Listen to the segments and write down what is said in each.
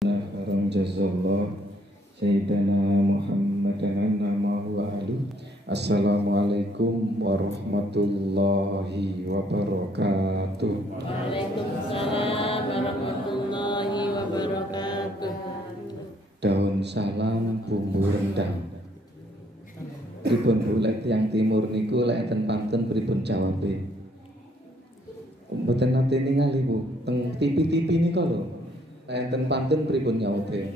Jazallah Sayyidina Muhammadan wa alihi. Assalamualaikum warahmatullahi wabarakatuh. Waalaikumsalam warahmatullahi wabarakatuh. Daun salam bumbu rendang. Pripun bulet yang timur niku lek enten pantun pripun jawabe? Mboten nate ningali Bu, teng TV-TV niku lho. Enten pantun pripun nyaute?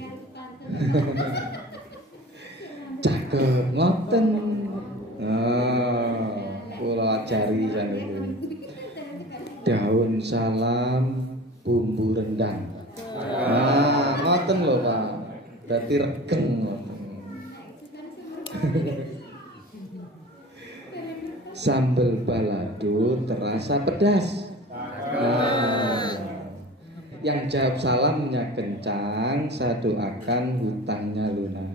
Cakep ngoten. Kula ajari saniki. Daun salam bumbu rendang. Ngoten lho Pak. Berarti regeng ngoten. Sambal balado terasa pedas. Yang jawab salamnya kencang, saya doakan hutangnya lunas.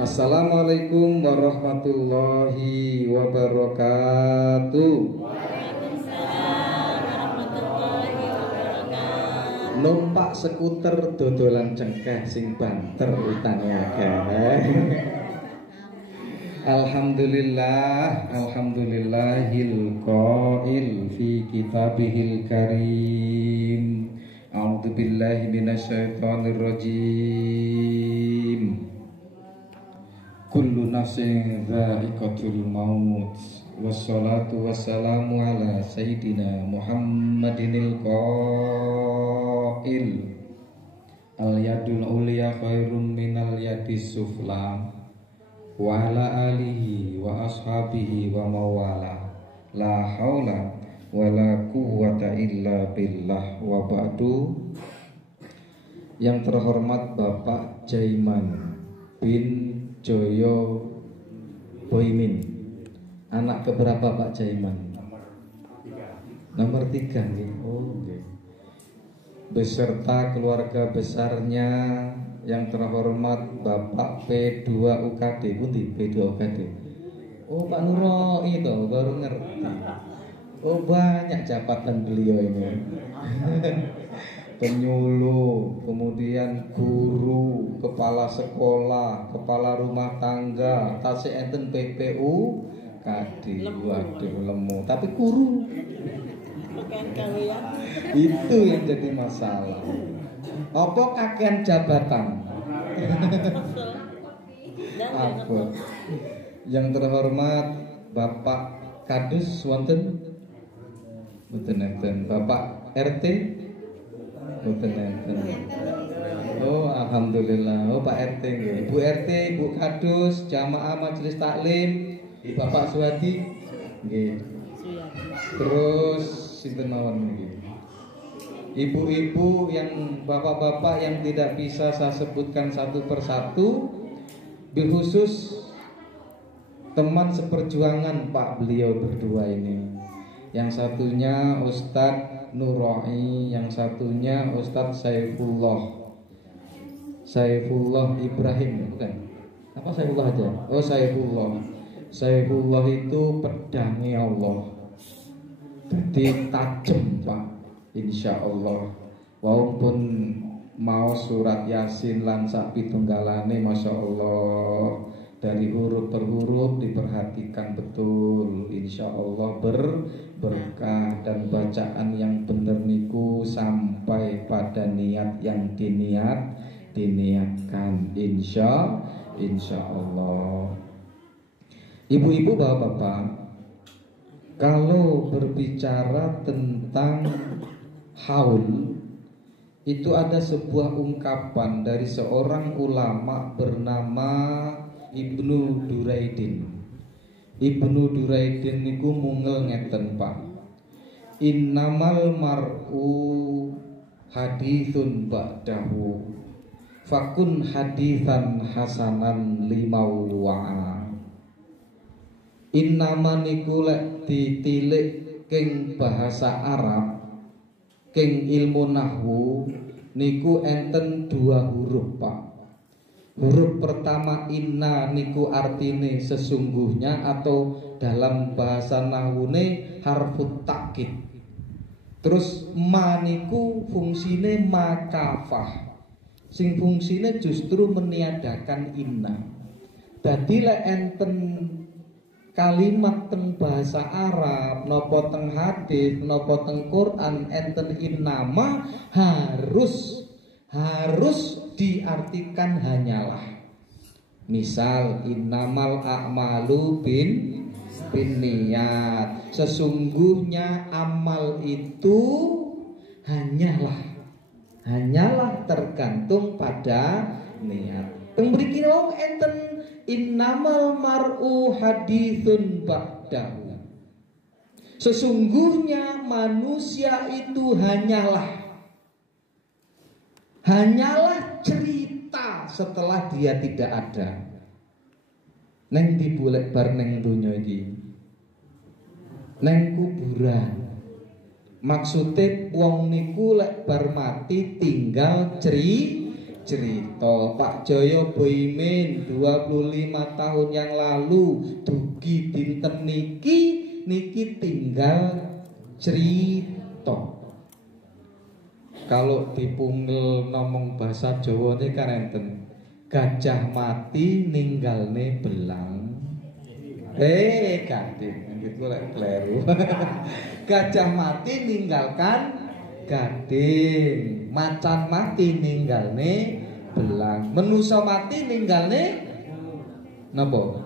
Assalamualaikum warahmatullahi wabarakatuh. Waalaikumsalam warahmatullahi wabarakatuh. Numpak skuter dodolan cengkeh sing banter utane akeh. Alhamdulillahil qail fi kitabihil karim. A'udzu billahi minasyaitonir rajim. Kullu nafsin dha'iqatul maut. Wassalatu wassalamu ala sayyidina Muhammadinil qail. Al yadul ulya khairum minal yadis sufla. Wa ala alihi wa ashabihi wa mawala. La haula wa la quwwata illa billah wa ba'du. Yang terhormat Bapak Jaiman bin Joyo Boimin. Anak keberapa Pak Jaiman? Nomor 3 nih. Oh, okay. Beserta keluarga besarnya yang terhormat Bapak P2 UKD. Pundi P2 UKD? Oh Pak Nuro itu baru ngerti. Oh banyak jabatan beliau ini. Penyuluh, kemudian guru, kepala sekolah, kepala rumah tangga, tasik enten PPU KD. Waduh lemu, tapi guru. Itu yang jadi masalah. Apa kakean jabatan? Apa? Yang terhormat Bapak Kadus wonten? Mboten enten. Bapak RT? Mboten enten. Oh, alhamdulillah. Oh, Pak RT nggih. Bu RT, Bu Kadus, jamaah majelis taklim, Bapak Suwadi nggih. Terus sinten mawon nggih. Ibu-ibu yang bapak-bapak yang tidak bisa saya sebutkan satu persatu, bil khusus teman seperjuangan Pak beliau berdua ini. Yang satunya Ustadz Nuroi, yang satunya Ustadz Saifullah Ibrahim, bukan? Apa Saifullah aja? Oh Saifullah. Saifullah itu pedangnya Allah. Jadi tajam Pak. Insya Allah, walaupun mau surat Yasin lan sak pitunggalane, masya Allah, dari huruf per huruf diperhatikan betul. Insya Allah berkah dan bacaan yang bener niku sampai pada niat yang diniatkan. Insya Allah. Ibu-ibu, bapak-bapak, kalau berbicara tentang haul, itu ada sebuah ungkapan dari seorang ulama bernama Ibnu Duraidin. Ibnu Duraidin niku mungel ngeten Pak. Innamal mar'u haditsun ba'dahu fakun haditsan hasanan limawwa'a. Innama niku lek ditilik king bahasa Arab, king ilmu nahwu niku enten 2 huruf Pak. Huruf pertama inna niku artine sesungguhnya, atau dalam bahasa nahwune harfut takkid. Terus maniku fungsine makafah. Sing fungsine justru meniadakan inna. Dadi lek enten kalimat teng bahasa Arab napa teng hadis napa teng Quran enten innama harus diartikan hanyalah. Misal innamal a'malu bin niat. Sesungguhnya amal itu hanyalah tergantung pada niat. Teng mriki wong enten innamal mar'u haditsun ba'dahu. Sesungguhnya manusia itu hanyalah cerita setelah dia tidak ada. Neng dibulek bar neng donya iki. Neng kuburan. Maksudnya wong niku lek bar mati tinggal cerita. Pak Joyo Boymin 25 tahun yang lalu dugi dinten niki tinggal cerita. Kalau dipungel ngomong bahasa Jawa ini kan enten gajah mati ninggalne belang. Gading gitu lek kleru. Gajah mati ninggalkan gading, macan mati ninggalne belang, manusa mati ninggalne napa?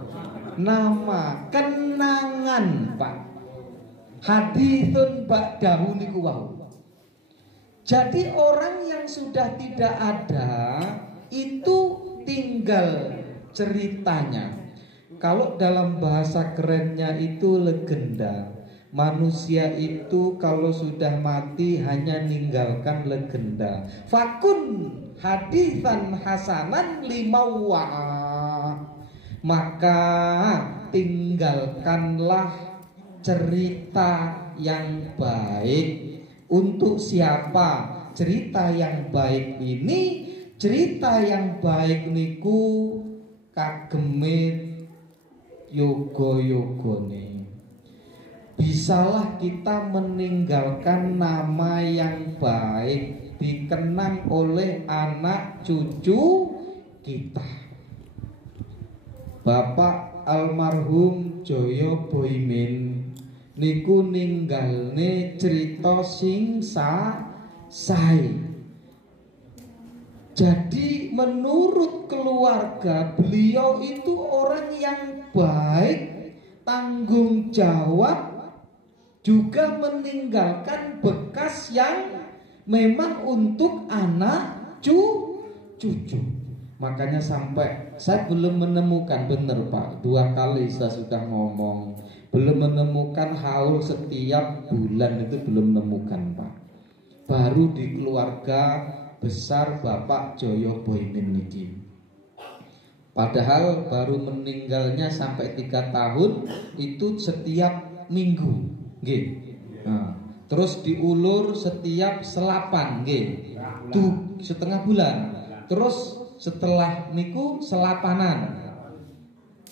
Nama, kenangan, Pak. Haditsun ba'dahu niku wau. Jadi orang yang sudah tidak ada itu tinggal ceritanya. Kalau dalam bahasa kerennya itu legenda. Manusia itu kalau sudah mati hanya ninggalkan legenda. Fakun hadisan hasanan limawa. Maka tinggalkanlah cerita yang baik. Untuk siapa? Cerita yang baik ini, cerita yang baik niku kagemit yoga-yogane. Bisalah kita meninggalkan nama yang baik, dikenang oleh anak cucu kita. Bapak almarhum Joyo Boymin niku ninggalne cerita sing sae. Jadi menurut keluarga beliau itu orang yang baik, tanggung jawab, juga meninggalkan bekas yang memang untuk anak cucu. Makanya sampai saya belum menemukan, benar Pak, 2 kali saya sudah ngomong, belum menemukan haul setiap bulan, itu belum menemukan Pak. Baru di keluarga besar Bapak Joyo Boymin niki. Padahal baru meninggalnya sampai 3 tahun itu setiap minggu, nggih. Nah, terus diulur setiap selapan, nggih. Tuh setengah bulan. Terus setelah niku selapanan.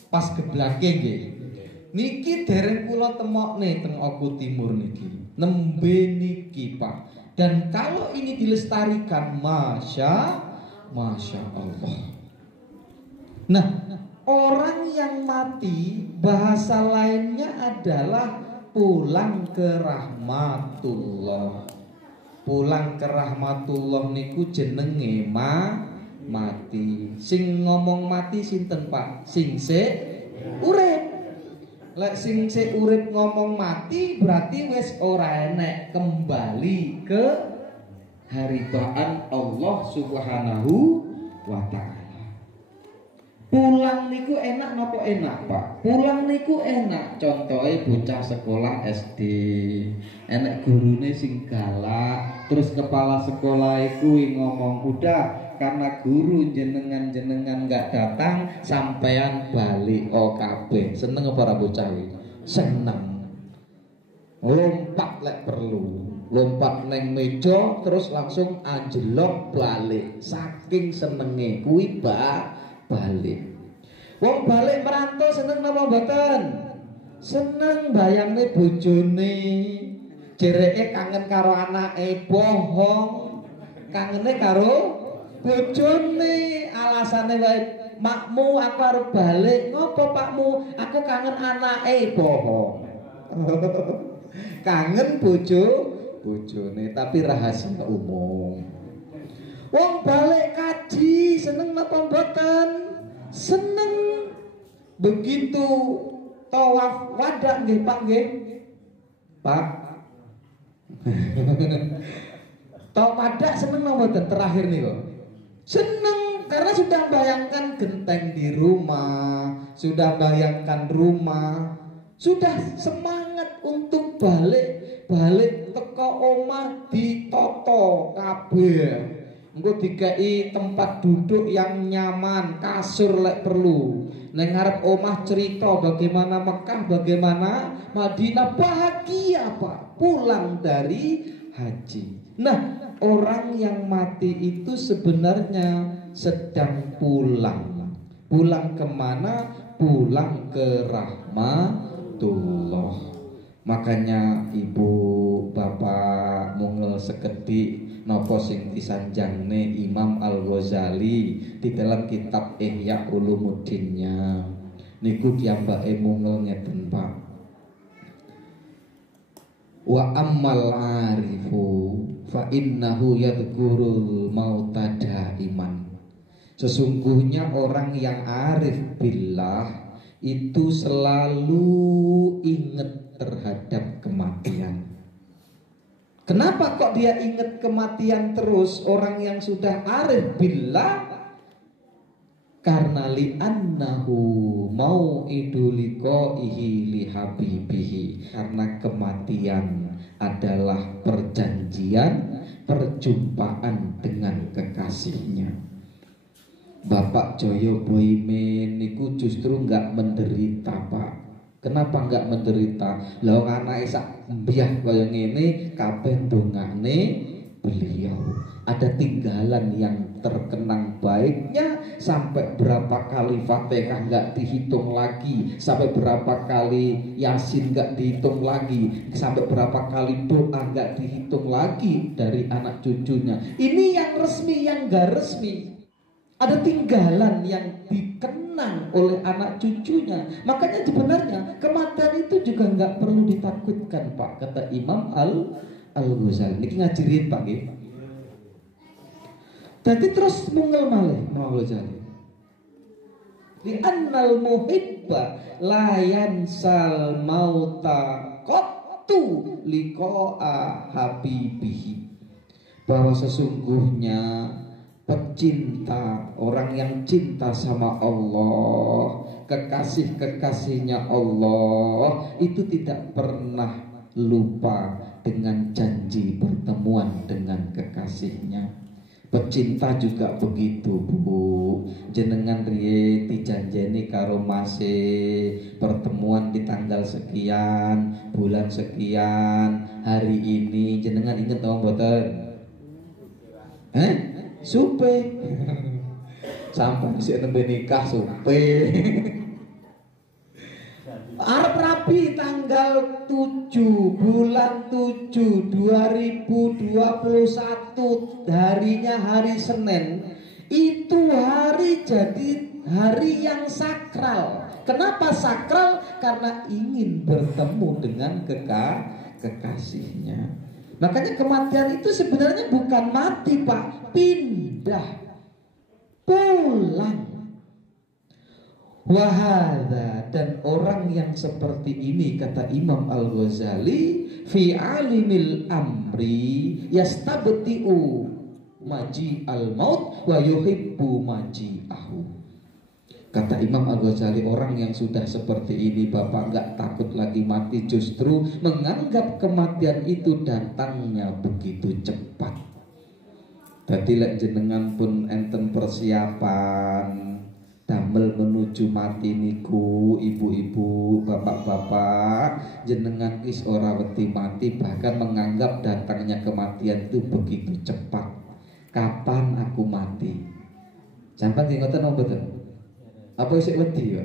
Pas geblake nggih. Niki dereng kula temokne teng Oku Timur niki. Nembe niki, Pak. Dan kalau ini dilestarikan, masya Allah. Nah, orang yang mati bahasa lainnya adalah pulang ke rahmatullah. Pulang ke rahmatullah niku jenenge mati. Sing ngomong mati sinten Pak? Sing urip. Lek sing urip ngomong mati berarti wis ora enek, kembali ke haribaan Allah Subhanahu wa ta'ala. Pulang niku enak napa enak Pak? Pulang niku enak. Contohnya bocah sekolah SD, enek gurune sing galak, terus kepala sekolah iku ngomong, udah karena guru jenengan nggak datang, sampean balik OKB. Seneng apa ora bocah iki? Seneng. Lompat lek perlu, lompat neng meja terus langsung anjelok balik. Saking senenge kuwi balik. Wong balik merantau seneng napa mboten? Seneng bayangne bojone. Jereke kangen karo anake, bohong. Kangene karo bojone, alasane wae makmu aku arep balik. Ngopo pakmu? Aku kangen anake, bohong. Kangen bojone tapi rahasia umum. Wong balik kaji seneng napa mboten? Seneng. Begitu tawaf wada nggih Pak nggih. Pak. Tawaf wada seneng napa mboten terakhir niku? Seneng karena sudah bayangkan genteng di rumah, sudah bayangkan rumah, sudah semangat untuk balik teko omah ditoto kabeh. Engko dikai tempat duduk yang nyaman, kasur lek perlu. Neng ngarep omah cerita bagaimana Mekah, bagaimana Madinah, bahagia Pak pulang dari haji. Nah, orang yang mati itu sebenarnya sedang pulang. Pulang kemana? Pulang ke rahmatullah. Makanya ibu bapak mungel sekedik napa sing disanjangne Imam Al-Ghazali di dalam kitab Ihya Ulumuddinnya niku piyambake mungel ngeten Pak. Wa ammal arifu fa innahu yadhkurul mauta daiman. Sesungguhnya orang yang arif billah itu selalu ingat terhadap kematian. Kenapa kok dia ingat kematian terus? Orang yang sudah arif billah, karena li'annahu mau'idu liqa'ihi li habibihi. Karena kematian adalah perjanjian, perjumpaan dengan kekasihnya. Bapak Joyo Boymin niku justru nggak menderita Pak. Kenapa enggak menderita? Lah anake sak mbiyah kaya ngene kabeh dongane beliau. Ada tinggalan yang terkenang baiknya, sampai berapa kali Fatihah enggak dihitung lagi, sampai berapa kali Yasin enggak dihitung lagi, sampai berapa kali doa enggak dihitung lagi dari anak cucunya. Ini yang resmi, yang enggak resmi. Ada tinggalan yang dikenang oleh anak cucunya. Makanya sebenarnya kematian itu juga nggak perlu ditakutkan Pak, kata Imam Al-Ghazali. Ini ngajarin Pak nggih. Jadi terus mungel malih Imam Al-Ghazali. Li annal muhibba la yansal mauta qattu liqa'a habibihi. Bahwa sesungguhnya pecinta, orang yang cinta sama Allah, kekasih-kekasihnya Allah, itu tidak pernah lupa dengan janji pertemuan dengan kekasihnya. Pecinta juga begitu Bu. Jenengan riye dijanjeni karo mase pertemuan di tanggal sekian, bulan sekian, hari ini, jenengan inget tau mboten? Supe sampai bisa nembe nikah supe. Arab rapi tanggal 7 bulan 7 2021, harinya hari Senin. Itu hari jadi hari yang sakral. Kenapa sakral? Karena ingin bertemu dengan kekasihnya. Makanya kematian itu sebenarnya bukan mati Pak, pindah, pulang. Wahada, dan orang yang seperti ini kata Imam Al-Ghazali, fi alimil amri yastabti'u maji al-maut wa yuhibbu maji'ahu. Kata Imam Al-Ghazali, orang yang sudah seperti ini Bapak nggak takut lagi mati, justru menganggap kematian itu datangnya begitu cepat. Jadi lek jenengan pun enten persiapan damel menuju mati niku, ibu-ibu, bapak-bapak, jenengan wis ora wedi mati, bahkan menganggap datangnya kematian itu begitu cepat. Kapan aku mati? Sampai ngoten apa betul? Apa isih wedi ya?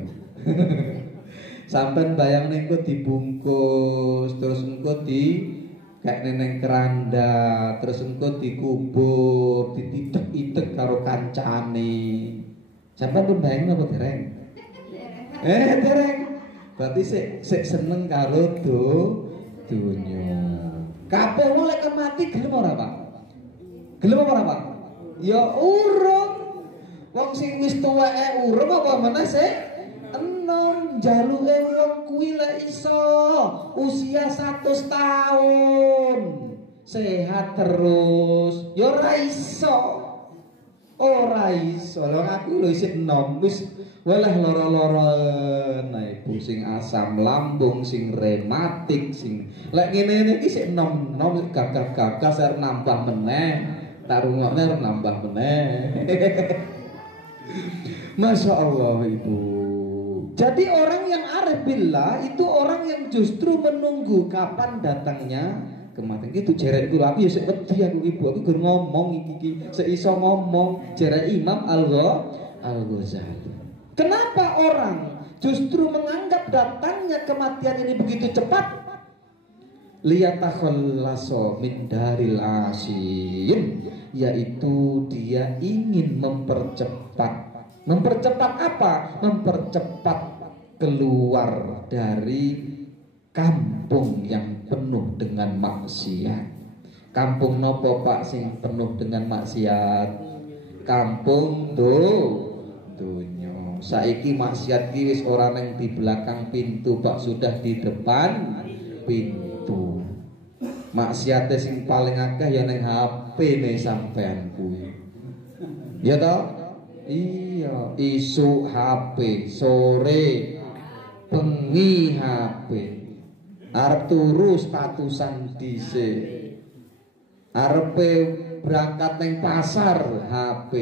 Sampai bayang niku dibungkus, terus engko kayak neneng keranda, terus engko dikubur, dititek-itek karo kancane. Sampeyan pun bayang apa dereng? Dereng. Berarti sik seneng karo donya. Kabeh wong lek mati gelem ora, Pak? Gelem apa ora, Pak? Ya urung. Wong sing wis tuweke urung apa meneh sik enom. Jaluke wong kuwi lek iso usia 100 tahun sehat terus ya ora iso. Ora iso. Lho aku lho isih enom wis walah lara-lara ibu sing asam lambung, sing rematik, sing lek ngene iki sik enom-enom gagah-gagah arep nambah meneh. Tak rungokne arep nambah meneh. Masya Allah ibu. Jadi orang yang arif billah itu orang yang justru menunggu kapan datangnya kematian. Itu jerek iku lha ya sik wedi aku ibu, aku gur ngomong iki seiso ngomong jerek Imam Al-Ghazali. Kenapa orang justru menganggap datangnya kematian ini begitu cepat? Liyatakhallaso min daril asin, yaitu dia ingin mempercepat. Mempercepat apa? Mempercepat keluar dari kampung yang penuh dengan maksiat. Kampung nopo Pak sing penuh dengan maksiat? Kampung donya. Saiki maksiat ki wis ora nang di belakang pintu Pak, sudah di depan pintu. Maksiate sing paling akeh ya nang HP ne sampean kuwi. Ya toh? Iya, isu HP, sore bengi HP. Arep turu statusan dhisik. Arepe berangkat neng pasar HP.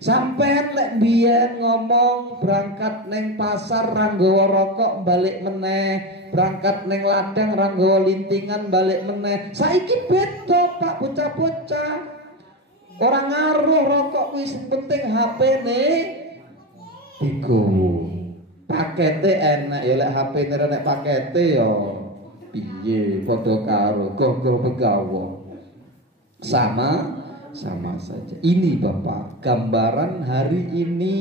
Sampean lek biyen ngomong berangkat neng pasar ra nggawa rokok balik meneh, berangkat neng ladang ra nggawa lintingan balik meneh. Saiki beda Pak bocah-bocah. Orang ngaruh rokok wis penting HP ne digowo. Pakete enak ya lek HP ne nek pakete ya piye padha karo gogo begawo. Sama saja. Ini Bapak, gambaran hari ini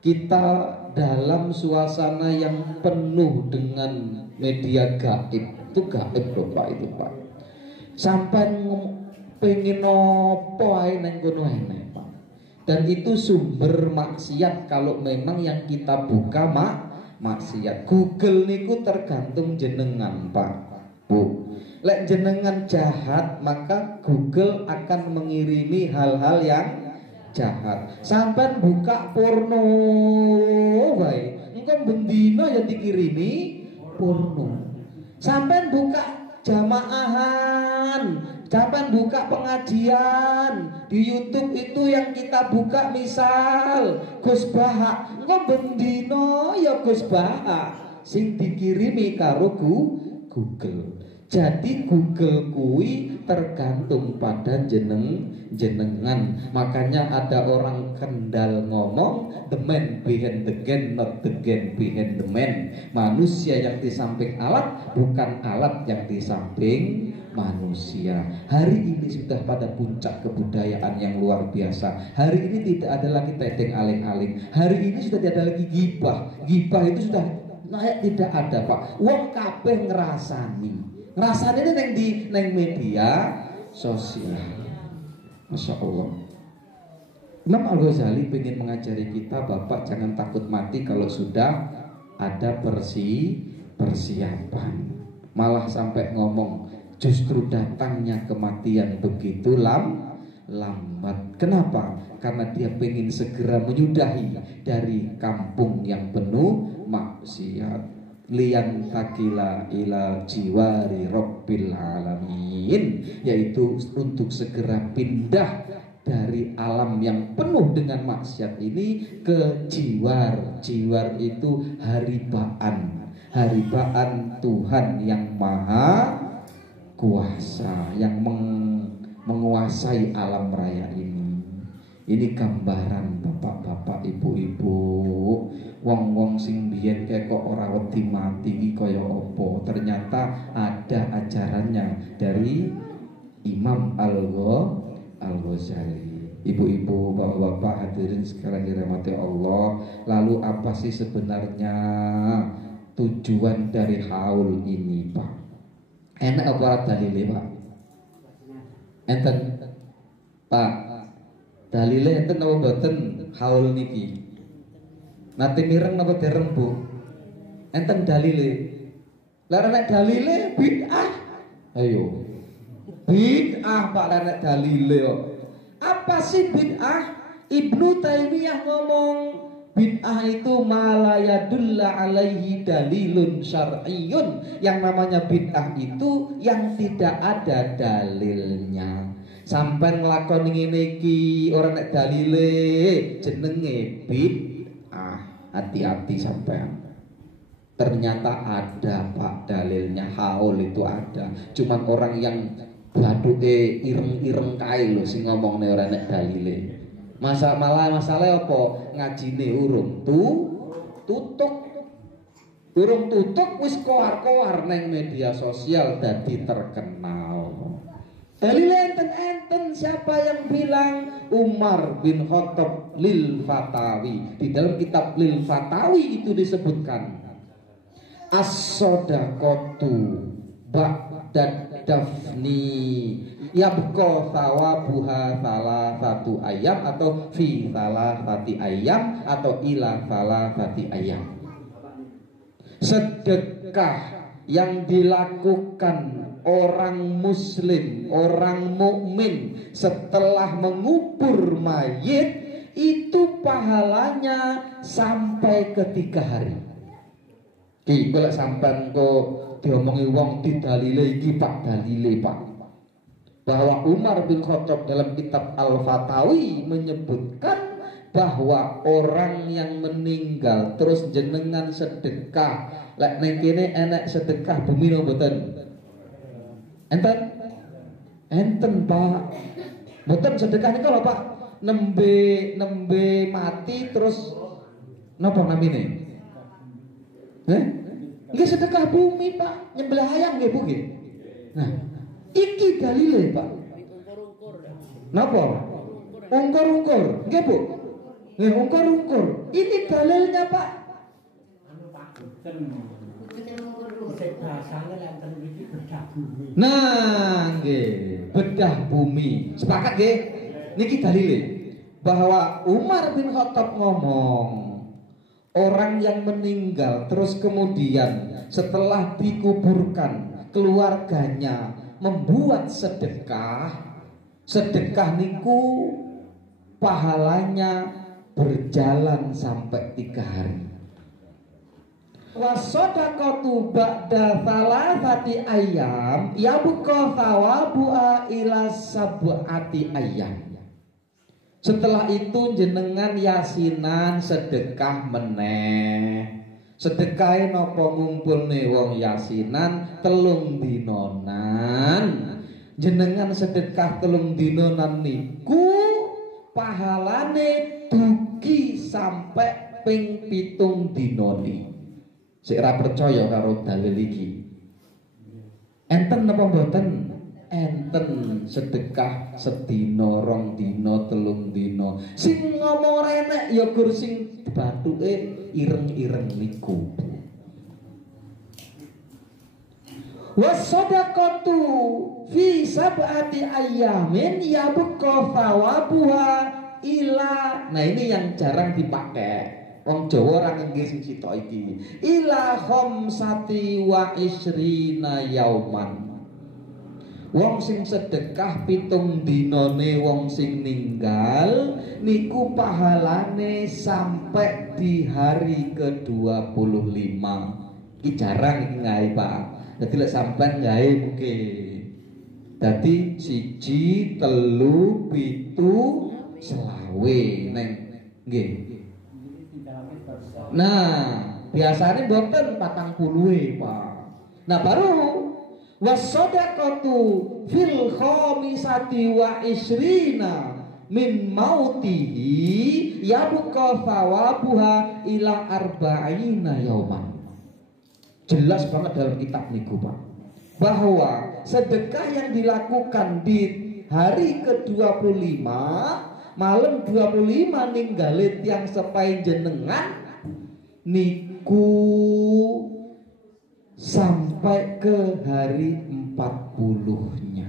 kita dalam suasana yang penuh dengan media gaib. Itu gaib Bapak itu Pak. Sampai pengen nopo ae nang kono enek Pak. Dan itu sumber maksiat kalau memang yang kita buka maksiat. Google niku tergantung jenengan Pak. Bu. Lek jenengan jahat maka Google akan mengirimi hal-hal yang jahat. Sampai buka porno wae. Engko bendina ya dikirimi porno. Sampai buka jamaahan, sampai buka pengajian di YouTube itu yang kita buka misal Gus Baha, engko bendino ya Gus Baha sing dikirimi karo Google. Jadi Google kui tergantung pada jenengan. Makanya ada orang Kendal ngomong, the man behind the gun, not the gun behind the man. Manusia yang di samping alat, bukan alat yang di samping manusia. Hari ini sudah pada puncak kebudayaan yang luar biasa. Hari ini tidak ada lagi tedeng aling-aling. Hari ini sudah tidak ada lagi gibah. Gibah itu sudah naik tidak ada Pak. Wong kabeh ngerasani. Rasanya ini neng media sosial. Masya Allah. Imam Al-Ghazali ingin mengajari kita, Bapak jangan takut mati kalau sudah ada persiapan. Malah sampai ngomong justru datangnya kematian begitu lambat. Kenapa? Karena dia ingin segera menyudahi dari kampung yang penuh maksiat. Liyan takila ila jiwari rabbil alamin, yaitu untuk segera pindah dari alam yang penuh dengan maksiat ini ke jiwar. Jiwar itu haribaan Tuhan yang maha kuasa, yang menguasai alam raya ini. Ini gambaran bapak-bapak, ibu-ibu. wong-wong sing biyen kok ora wedi mati iki kaya apa. Ternyata ada ajarannya dari Imam Al-Ghazali. Ibu-ibu, bapak-bapak, hadirin sekalian dirahmati Allah. Lalu apa sih sebenarnya tujuan dari haul ini, Pak? Enak apa dalile, Pak? Enten, Pak. Dalile enten apa mboten haul niki? Nate mireng napa dereng, Bu? Enten dalile. Lah nek dalile bid'ah. Ayo. Bid'ah Pak nek dalile kok. Apa sih bid'ah? Ibnu Taimiyah ngomong bid'ah itu malayadulla alaihi dalilun syar'iyyun. Yang namanya bid'ah itu yang tidak ada dalilnya. Sampai nglakoni ngene iki ora nek dalile jenenge bid'ah. Hati-hati sampean. Ternyata ada Pak dalilnya, haul itu ada. Cuman orang yang baduke ireng-ireng kae lho sing ngomongne ora nek dalile. Masalah apa? Ngajine urung tutuk. Urung tutuk wis koar-koar neng media sosial dadi terkenal. Dalile enten-enten siapa yang bilang? Umar bin Khattab lil Fatawi. Di dalam kitab lil Fatawi itu disebutkan as-shadaqatu ba'da dafni yabqa thawabuha salasatu ayam atau fi salasati ayam atau ila salasati ayam. Sedekah yang dilakukan orang muslim, orang mukmin setelah mengubur mayit itu pahalanya sampai ke 3 hari. Ki kalau sampean kok diomongi wong didalile iki Pak, dalile Pak, bahwa Umar bin Khattab dalam kitab Al-Fatawi menyebutkan bahwa orang yang meninggal terus jenengan sedekah, lek neng kene enek sedekah bumi no mboten? Enten Pak. Mboten sedekah niku lho Pak. Nembe mati terus napa namine? Nggih sedekah bumi Pak, nyembelih ayam nggih Bu nggih. Nah, iki dalile Pak. Napa? Ungkur-ungkur, nggih Bu. Nggih ungkur-ungkur. Ini dalilnya Pak. Nah, nggih, bedah bumi. Sepakat nggih? Niki dalile bahwa Umar bin Khattab ngomong orang yang meninggal terus kemudian setelah dikuburkan keluarganya membuat sedekah, sedekah niku pahalanya berjalan sampai 3 hari. Wasodaqatu ba'da thalathati ayyam yabqa thawabuha ila sab'ati ayyam. Setelah itu jenengan yasinan sedekah meneh. Sedekahe napa ngumpulne wong yasinan 3 dinonan. Jenengan sedekah 3 dinonan niku pahalane dugi sampai ping 7 dinoni. Sik ora percaya karo dalil iki. Enten napa mboten? Enten sedekah sedina, 2 dina, 3 dina. Sing ngomong renek ya gur sing bathuke ireng-ireng niku. Wasadaqatu fi sab'ati ayyamin yabqa thawabuha ila. Nah ini yang jarang dipakai. Wong Jawa ora nggih sing sitok iki. Ila khamsati wa isrina yauman. Wong sing sedekah 7 dinane wong sing ninggal niku pahalane sampai di hari ke-25. Iki jarang iki gawe Pak. Dadi lek sampean gawe mungkin. Dadi 1, 3, 7, 20 neng nggih. Nah, biasanya mboten 40 Pak. Nah, baru wasadaqatu fil khamisati wa isrina min mautihi yabqa thawabuha ila arba'ina yauman. Jelas banget dalam kitab niku, Pak, bahwa sedekah yang dilakukan di hari ke-25 malam 25 ninggalit yang sepai jenengan niku sampai ke hari 40-nya.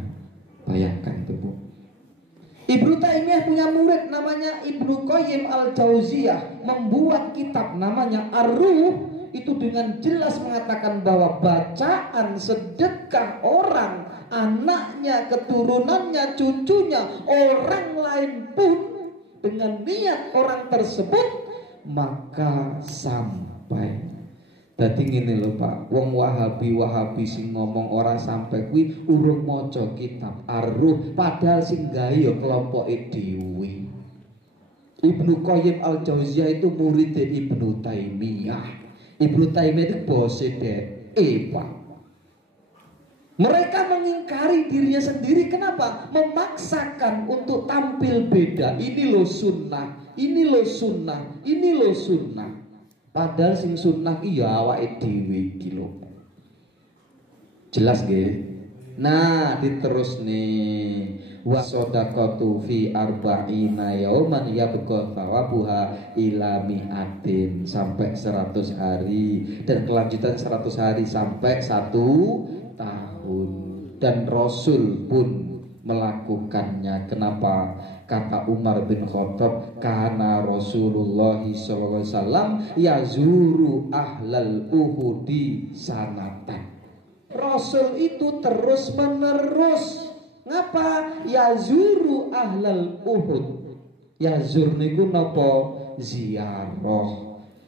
Bayangkan tuh, Bu. Ibnu Taimiyah punya murid namanya Ibnu Qayyim Al-Jauziyah, membuat kitab namanya Ar-Ruh. Itu dengan jelas mengatakan bahwa bacaan sedekah orang, anaknya, keturunannya, cucunya, orang lain pun dengan niat orang tersebut, maka sampai. Dadi ngene lho, Pak, wong Wahabi sing ngomong ora sampai kuwi urung maca kitab Ar-Ruh, padahal sing gawe ya kelompoke dhewe. Ibnu Qayyim Al-Jauziyah itu murid Ibnu Taimiyah. Ibnu Taimiyah itu bose dhek, Pak. Mereka mengingkari dirinya sendiri. Kenapa? Memaksakan untuk tampil beda. Ini loh sunnah, ini loh sunnah, ini loh sunnah. Padahal sing sunnah iya awake dhewe iki lho. Jelas nggih? Nah, diterus nih. Wa shadaqatu fi arba'ina yauman yabqa thawabuha ila mi'atin, sampai 100 hari, dan kelanjutan 100 hari sampai 1 tahun. Dan Rasul pun melakukannya. Kenapa? Kata Umar bin Khattab, karena Rasulullah SAW yazuru ahlal uhudi sanatan. Rasul itu terus menerus ngapa? Yazuru ahlal uhud. Yazur niku napa? Ziarah.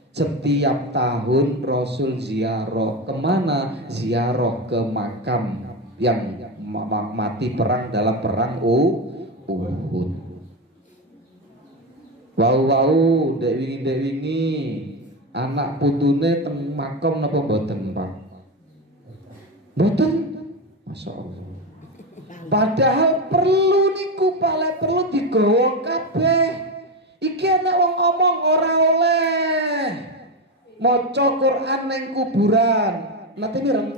Setiap tahun Rasul ziarah. Kemana? Ziarah ke makam yang mati perang dalam perang Uhud. Wau dek wingi anak putune teng makam napa mboten, Pak? Mboten. Masyaallah. Padahal perlu niku, Pak, lek perlu digawa kabeh. Iki nek wong ngomong ora oleh maca Quran ning kuburan. Nate mireng.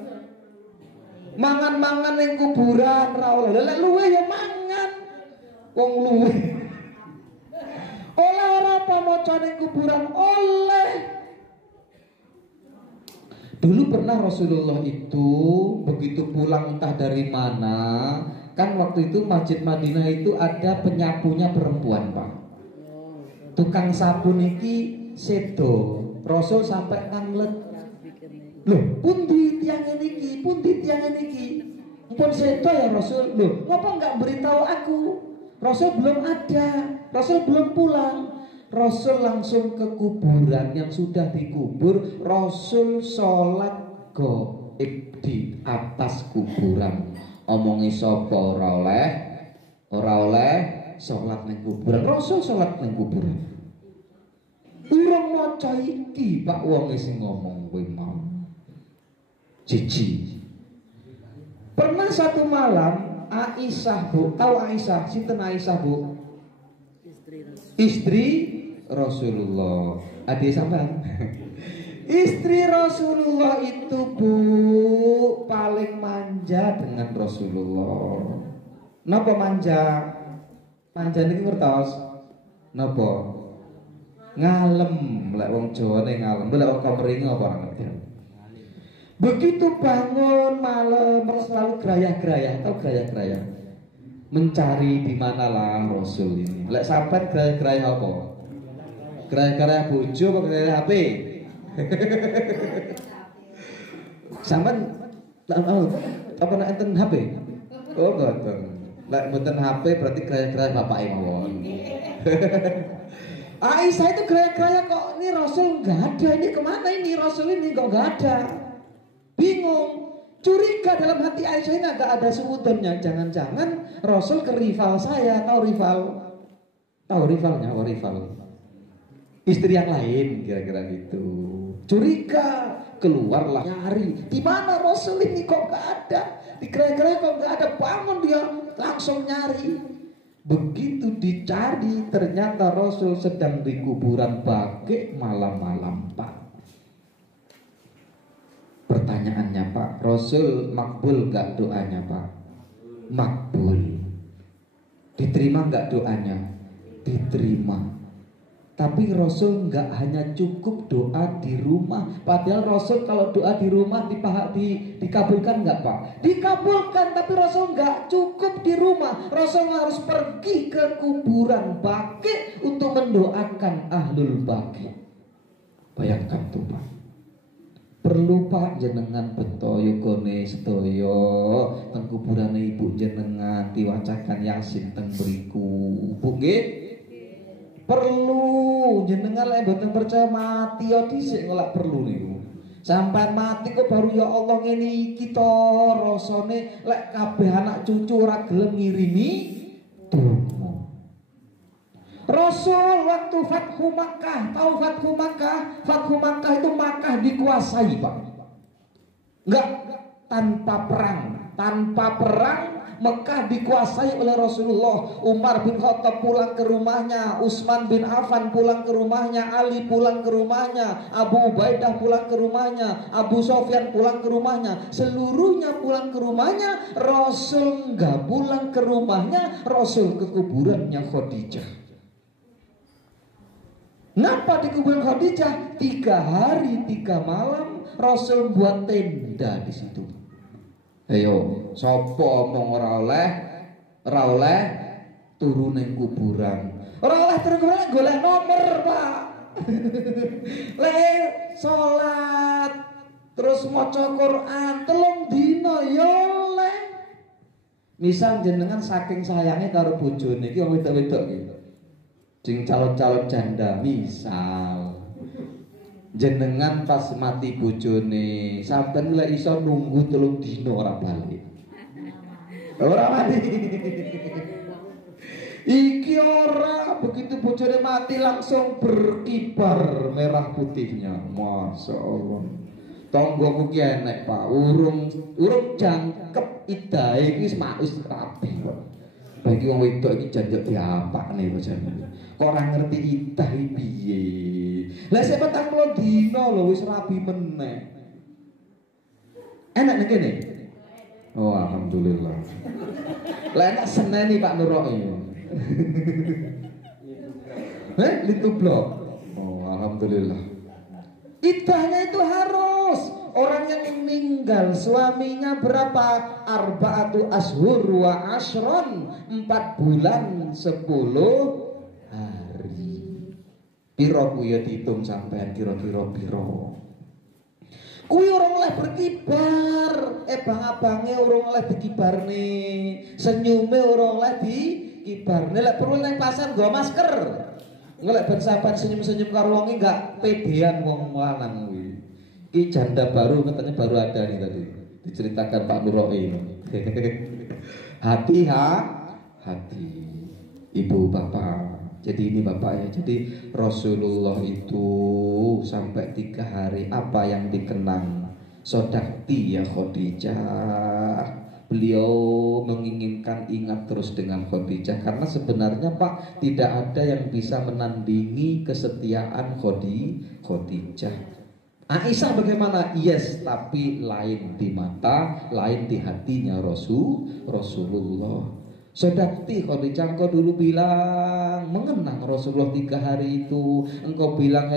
Mangan-mangan ning kuburan ora oleh. Lek luwe ya mangan. Wong luwe. Oleh ora apa maca ning kuburan? Oleh. Dulu pernah Rasulullah itu begitu pulang entah dari mana, kan waktu itu Masjid Madinah itu ada penyapunya perempuan, Pak. Tukang sapu niki sedo. Rasul sampai nganglet. Loh, pundi tiang niki? Pundi tiang niki? Pun sedo ya Rasul. Loh, ngapa enggak beritahu aku? Rasul belum ada, Rasul belum pulang. Rasul langsung ke kuburan yang sudah dikubur. Rasul sholat gaib di atas kuburan. Omongi sapa ora oleh sholat ning kuburan. Rasul sholat ning kuburan. Urung maca iki, Pak, wong sing ngomong kuwi mau. Cici. Pernah satu malam Aisyah, Bu, tahu Aisyah? Sinten Aisyah, Bu? Istri Rasulullah. Adik sampean. Istri Rasulullah itu, Bu, paling manja dengan Rasulullah. Napa manja? Manja niki ngertos? Napa? Ngalem, lek wong Jawane ngalem, lek wong Kameringe apa ora ngerti. Begitu bangun malam selalu gerayah-gerayah, atau gerayah-gerayah mencari di manalah Rasul ini. Lek sampean gerayah-gerayah apa? Gerayah-gerayah bojo apa gerayah HP? Sampean apa nek enten HP? Oh, boten. Lek mboten HP berarti gerayah-gerayah bapake mawon. Aisyah itu gerayah-gerayah, kok ini Rasul nggak ada, ini kemana ini Rasul ini kok nggak ada? Bingung, curiga dalam hati Aisyah ini agak ada sebutannya. Jangan-jangan Rasul ke rival saya. Tahu rival? Tahu rivalnya? Oh, rival istri yang lain, kira-kira gitu. Curiga, keluarlah nyari. Di mana Rasul ini kok nggak ada? Di gerai-gerai kok nggak ada. Bangun dia langsung nyari. Begitu dicari ternyata Rasul sedang di kuburan Baqi malam-malam, Pak. Pertanyaannya, Pak, Rasul makbul gak doanya, Pak? Makbul. Diterima gak doanya? Diterima. Tapi Rasul nggak hanya cukup doa di rumah. Padahal Rasul kalau doa di rumah dikabulkan nggak, Pak? Dikabulkan, tapi Rasul nggak cukup di rumah. Rasul harus pergi ke kuburan Baqi untuk mendoakan ahlul Baqi. Bayangkan tuh, Pak. Perlu, Pak, jenengan betoyo gone sedoyo teng kuburane ibu jenengan diwacakan Yasin teng mriku. Bu nggih? Perlu jenengan lek mboten percaya mati ya dhisik ngelak perlu niku. Sampai mati kok baru ya Allah ngene iki to rasane lek kabeh anak cucu ora gelem ngirimi donga. Rasul waktu Fathu Makkah, tahu Fathu Makkah? Fathu Makkah itu Makkah dikuasai, Pak. Enggak tanpa perang. Mekah dikuasai oleh Rasulullah. Umar bin Khattab pulang ke rumahnya, Utsman bin Affan pulang ke rumahnya, Ali pulang ke rumahnya, Abu Ubaidah pulang ke rumahnya, Abu Sofyan pulang ke rumahnya. Seluruhnya pulang ke rumahnya. Rasul nggak pulang ke rumahnya, Rasul ke kuburannya Khadijah. Kenapa di kuburan Khadijah? 3 hari 3 malam Rasul buat tenda di situ. Ayo, sapa omong ora oleh turu ning kuburan. Ora oleh turu kuburan golek nomor, Pak. Lek salat terus maca Quran 3 dina ya oleh. Misal jenengan saking sayange karo bojone iki wong wedok-wedok iki. Sing calon-calon janda misal jenengan pas mati bojone sampean lek iso nunggu 3 dina ora balik. Ora mati. Iki ora begitu bojone mati langsung berkibar merah putihnya. Masya Allah. Tonggoku ki enek, Pak. Urung jangkep idahe iki wis rapi kok. Bagi wong wedok iki janjok diapakne kok jenenge. Kok ora ngerti idah piye. Lah sik 40 dina lho wis rabi meneh. Enak nek kene. Oh, alhamdulillah. Lah enak seneni Pak Nuroi. Litu blok. Oh, alhamdulillah. Idahnya itu harus orang yang meninggal suaminya berapa? 4 ashur wa ashron, 4 bulan 10 hari. Piro kuwi ya diitung sampean kira-kira piro. Kuwi orang oleh berkibar, bang-abange orang oleh dikibarne, senyume orang oleh dikibarne. Lek perlu nang pasar nggo masker. Ngelek ben sahabat senyum-senyum karo wong enggak pedean wong lanang kuwi. Iki janda baru katanya baru ada nih tadi. Diceritakan Pak Nuroi. Hati. Ibu bapak. Jadi ini bapak ya. Jadi Rasulullah itu sampai 3 hari apa yang dikenang sodakti ya Khadijah. Beliau menginginkan ingat terus dengan Khadijah. Karena sebenarnya Pak tidak ada yang bisa menandingi kesetiaan Khadijah. Aisyah bagaimana? Yes, tapi lain di mata, lain di hatinya Rasulullah. Sodakti Khadijah, engkau dulu bilang mengenang Rasulullah 3 hari itu. Engkau bilang,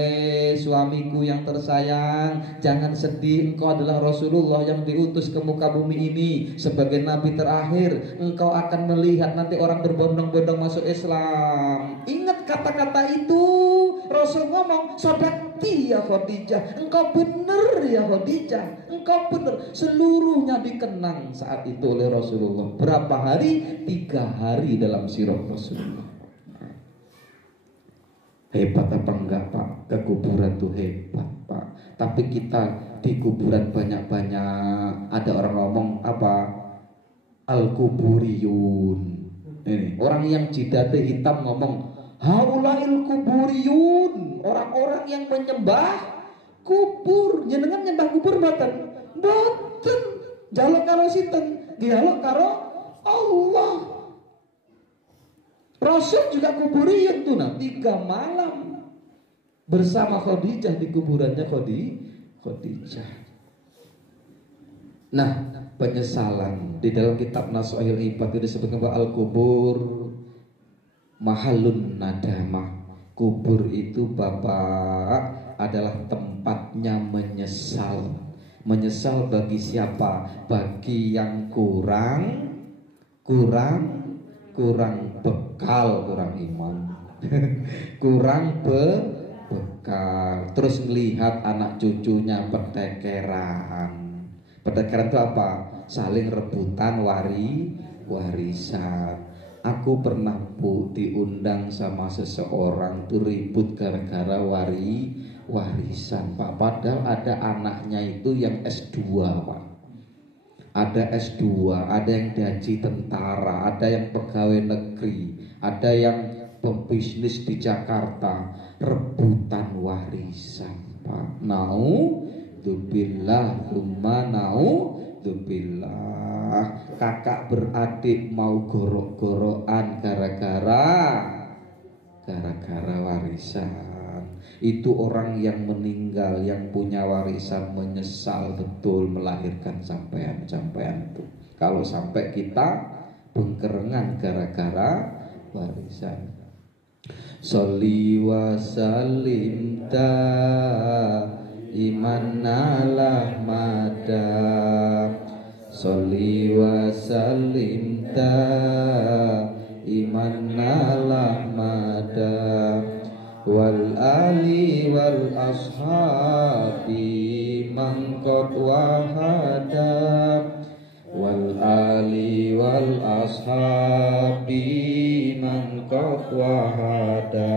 suamiku yang tersayang, jangan sedih, engkau adalah Rasulullah yang diutus ke muka bumi ini sebagai nabi terakhir. Engkau akan melihat nanti orang berbondong-bondong masuk Islam. Ingat kata-kata itu. Rasul ngomong, sodakti ya Khadijah, engkau benar ya Khadijah, engkau benar. Seluruhnya dikenang saat itu oleh Rasulullah. Berapa hari? 3 hari dalam sirah Rasulullah. Hebat apa enggak Pak? Ke kuburan tuh hebat Pak. Tapi kita di kuburan banyak-banyak. Ada orang ngomong apa? Al-kuburiyun. Ini orang yang jidatnya hitam ngomong haulail kuburiyun, orang-orang yang menyembah kubur. Jenengan nyembah kubur mboten? Mboten. Jaluk karo sinten? Jaluk karo Allah. Rasul juga kuburiyun tuh, 3 malam bersama Khadijah di kuburannya Khadijah. Nah, penyesalan di dalam kitab Nasuhil Ibad itu disebutkan bahwa al-kubur mahalun nadamah. Kubur itu Bapak adalah tempatnya menyesal. Menyesal bagi siapa? Bagi yang kurang bekal, kurang iman. kurang bekal. Terus melihat anak cucunya petekeran. Petekeran itu apa? Saling rebutan warisan. Aku pernah diundang sama seseorang tuh ribut gara-gara warisan Pak. Padahal ada anaknya itu yang S2 Pak. Ada S2, ada yang gaji tentara, ada yang pegawai negeri, ada yang pembisnis di Jakarta. Rebutan warisan Pak. Naudzubillah, tsumma naudzubillah. Kakak beradik mau gorok-gorokan gara-gara warisan. Itu orang yang meninggal, yang punya warisan menyesal betul melahirkan sampean itu. Kalau sampai kita bengkerengan gara-gara warisan. Sholli wa sallim ta iman ala mada. Sholli wa sallim ta iman ala mada. Wal ali wal ashabi man qad wahada. Wal ali wal ashabi man qad wahada.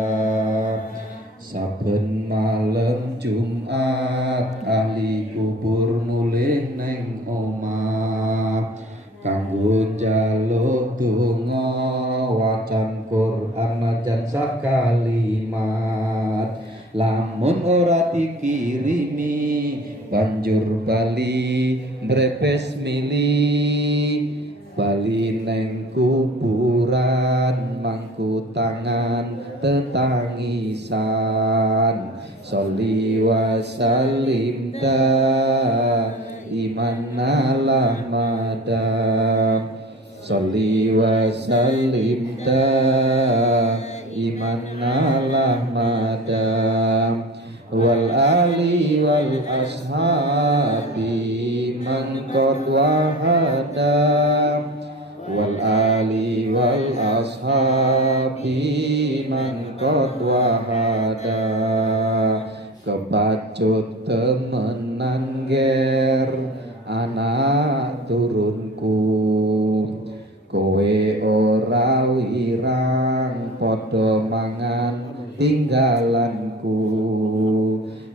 Saben malam Jumat ahli kubur mulih neng omah kanggo njaluk donga wacan Quran najan sakalimat. Lamun ora dikirimi banjur bali brepes mili. Bali neng kuburan mangku tangan tetangisan. Sholli wa sallim ta iman ala madam. Sholli wa sallim ta iman ala madam. Wal ali wal ashabi man qad wahada. Wal ali wal ashabi man qad wahada. Kebacut temenan ger anak turunku. Kowe ora wirang padha mangan tinggalanku.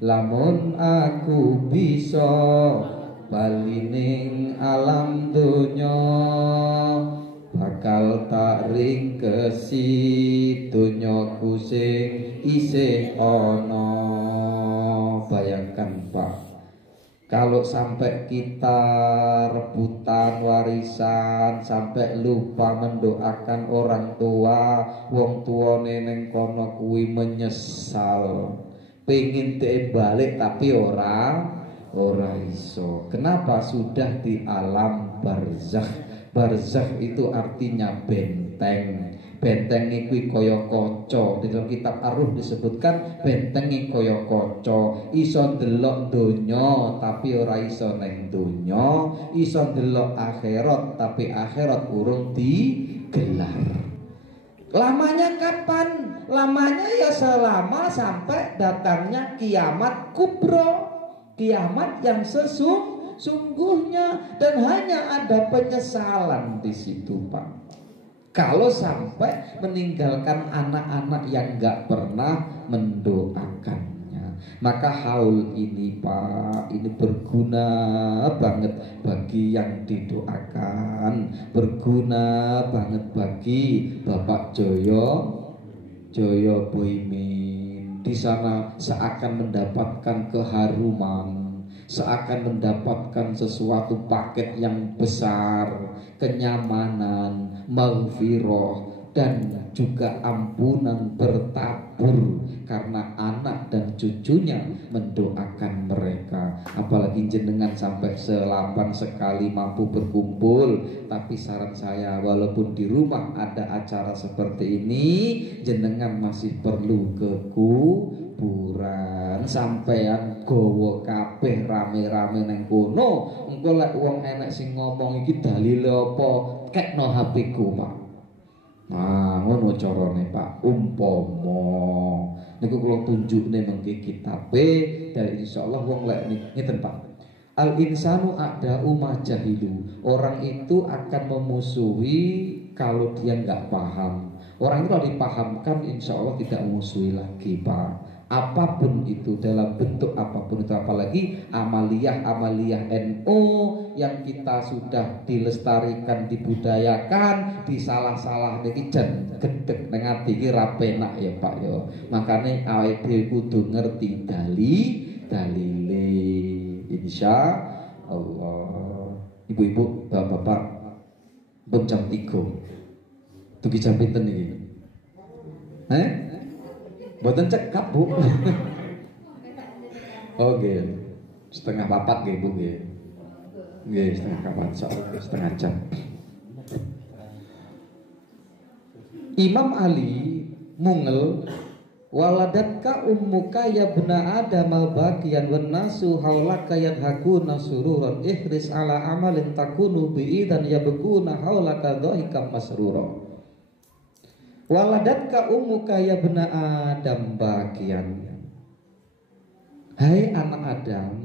Lamun aku bisa bali ning alam donya bakal tak ringkesi donyaku sing isih ana. Bayangkan Pak, kalau sampai kita rebutan warisan, sampai lupa mendoakan orang tua, wong tuane ning kono kuwi menyesal, pengen balik tapi ora iso. Kenapa? Sudah di alam barzakh. Barzakh itu artinya benteng. Benteng iki kaya kaca. Di dalam kitab Ar-Ruh disebutkan benteng iki kaya kaca. Iso ndelok donya tapi ora iso neng donya. Iso ndelok akhirat tapi akhirat urung digelar. Lamanya kapan? Lamanya ya selama sampai datangnya kiamat kubro. Kiamat yang sesungguhnya, dan hanya ada penyesalan di situ Pak. Kalau sampai meninggalkan anak-anak yang gak pernah mendoakannya. Maka haul ini Pak, ini berguna banget bagi yang didoakan, berguna banget bagi Bapak Joyo Boimin. Di sana seakan mendapatkan keharuman, seakan mendapatkan sesuatu paket yang besar, kenyamanan, maghfirah, dan juga ampunan bertabur karena anak dan cucunya mendoakan mereka. Apalagi jenengan sampai selapan sekali mampu berkumpul. Tapi saran saya, walaupun di rumah ada acara seperti ini, jenengan masih perlu ke kuburan. Sampean gowo kabeh rame-rame neng kono, engko lek wong enek sing ngomong iki dalile apa, kekno HP ku, Pak. Nah, ngono carane, Pak. Umpama niku kula tunjukne mengki kitabe dari insyaallah wong lek ngeten, Pak. Al insanu a'da'u ma jahilu. Orang itu akan memusuhi kalau dia nggak paham. Orang itu kalau dipahamkan insyaallah tidak memusuhi lagi, Pak. Apapun itu, dalam bentuk apapun itu, apalagi amaliyah NU yang kita sudah dilestarikan, dibudayakan, disalah-salah niki jan gedeg nang ati iki ra penak ya, Pak ya. Makane awake dhewe kudu ngerti dalile. Insya Allah. Ibu-ibu, bapak-bapak, pun jam 3. Tugi jam pinten iki? Mboten cekap, Bu. Oke. Setengah 4 nggih, Bu nggih. Nggih, setengah 4, setengah jam. Imam Ali mungel, waladatka ummuka ya bna adam baqiyan wan nasu haulaka yadhakuna sururan ihris ala amalin takunu bi'idan yabkuna haulaka dhahikam masrura. Waladatka ummuka ya bna adam baqiyan. Hai anak Adam,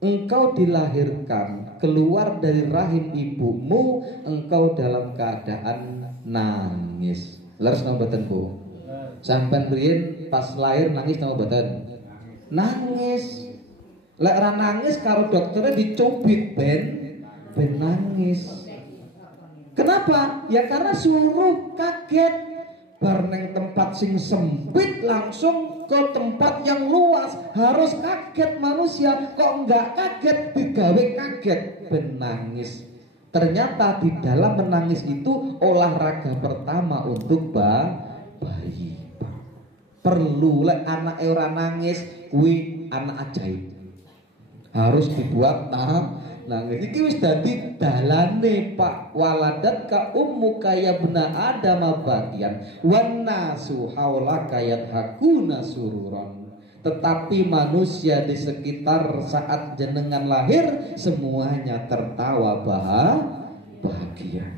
engkau dilahirkan keluar dari rahim ibumu, engkau dalam keadaan nangis. Leres nang mboten, Bu? Sampai riyen pas lahir nangis nang mboten? Nangis. Lek ra nangis karo dokternya dicubit ben nangis. Kenapa? Ya karena suruh kaget. Bar neng tempat sing sempit langsung ke tempat yang luas. Harus kaget manusia. Kok enggak kaget digawe kaget ben nangis. Ternyata di dalam menangis itu olahraga pertama untuk bayi. Perlu lek anak ora nangis kuwi anak ajaib. Harus dibuat nangis. Iki wis dadi dalane, Pak. Waladatka ummuka ya bna adam baqiyan wan nasu haulaka yadhakuna sururan. Tetapi manusia di sekitar saat jenengan lahir semuanya tertawa bahagia.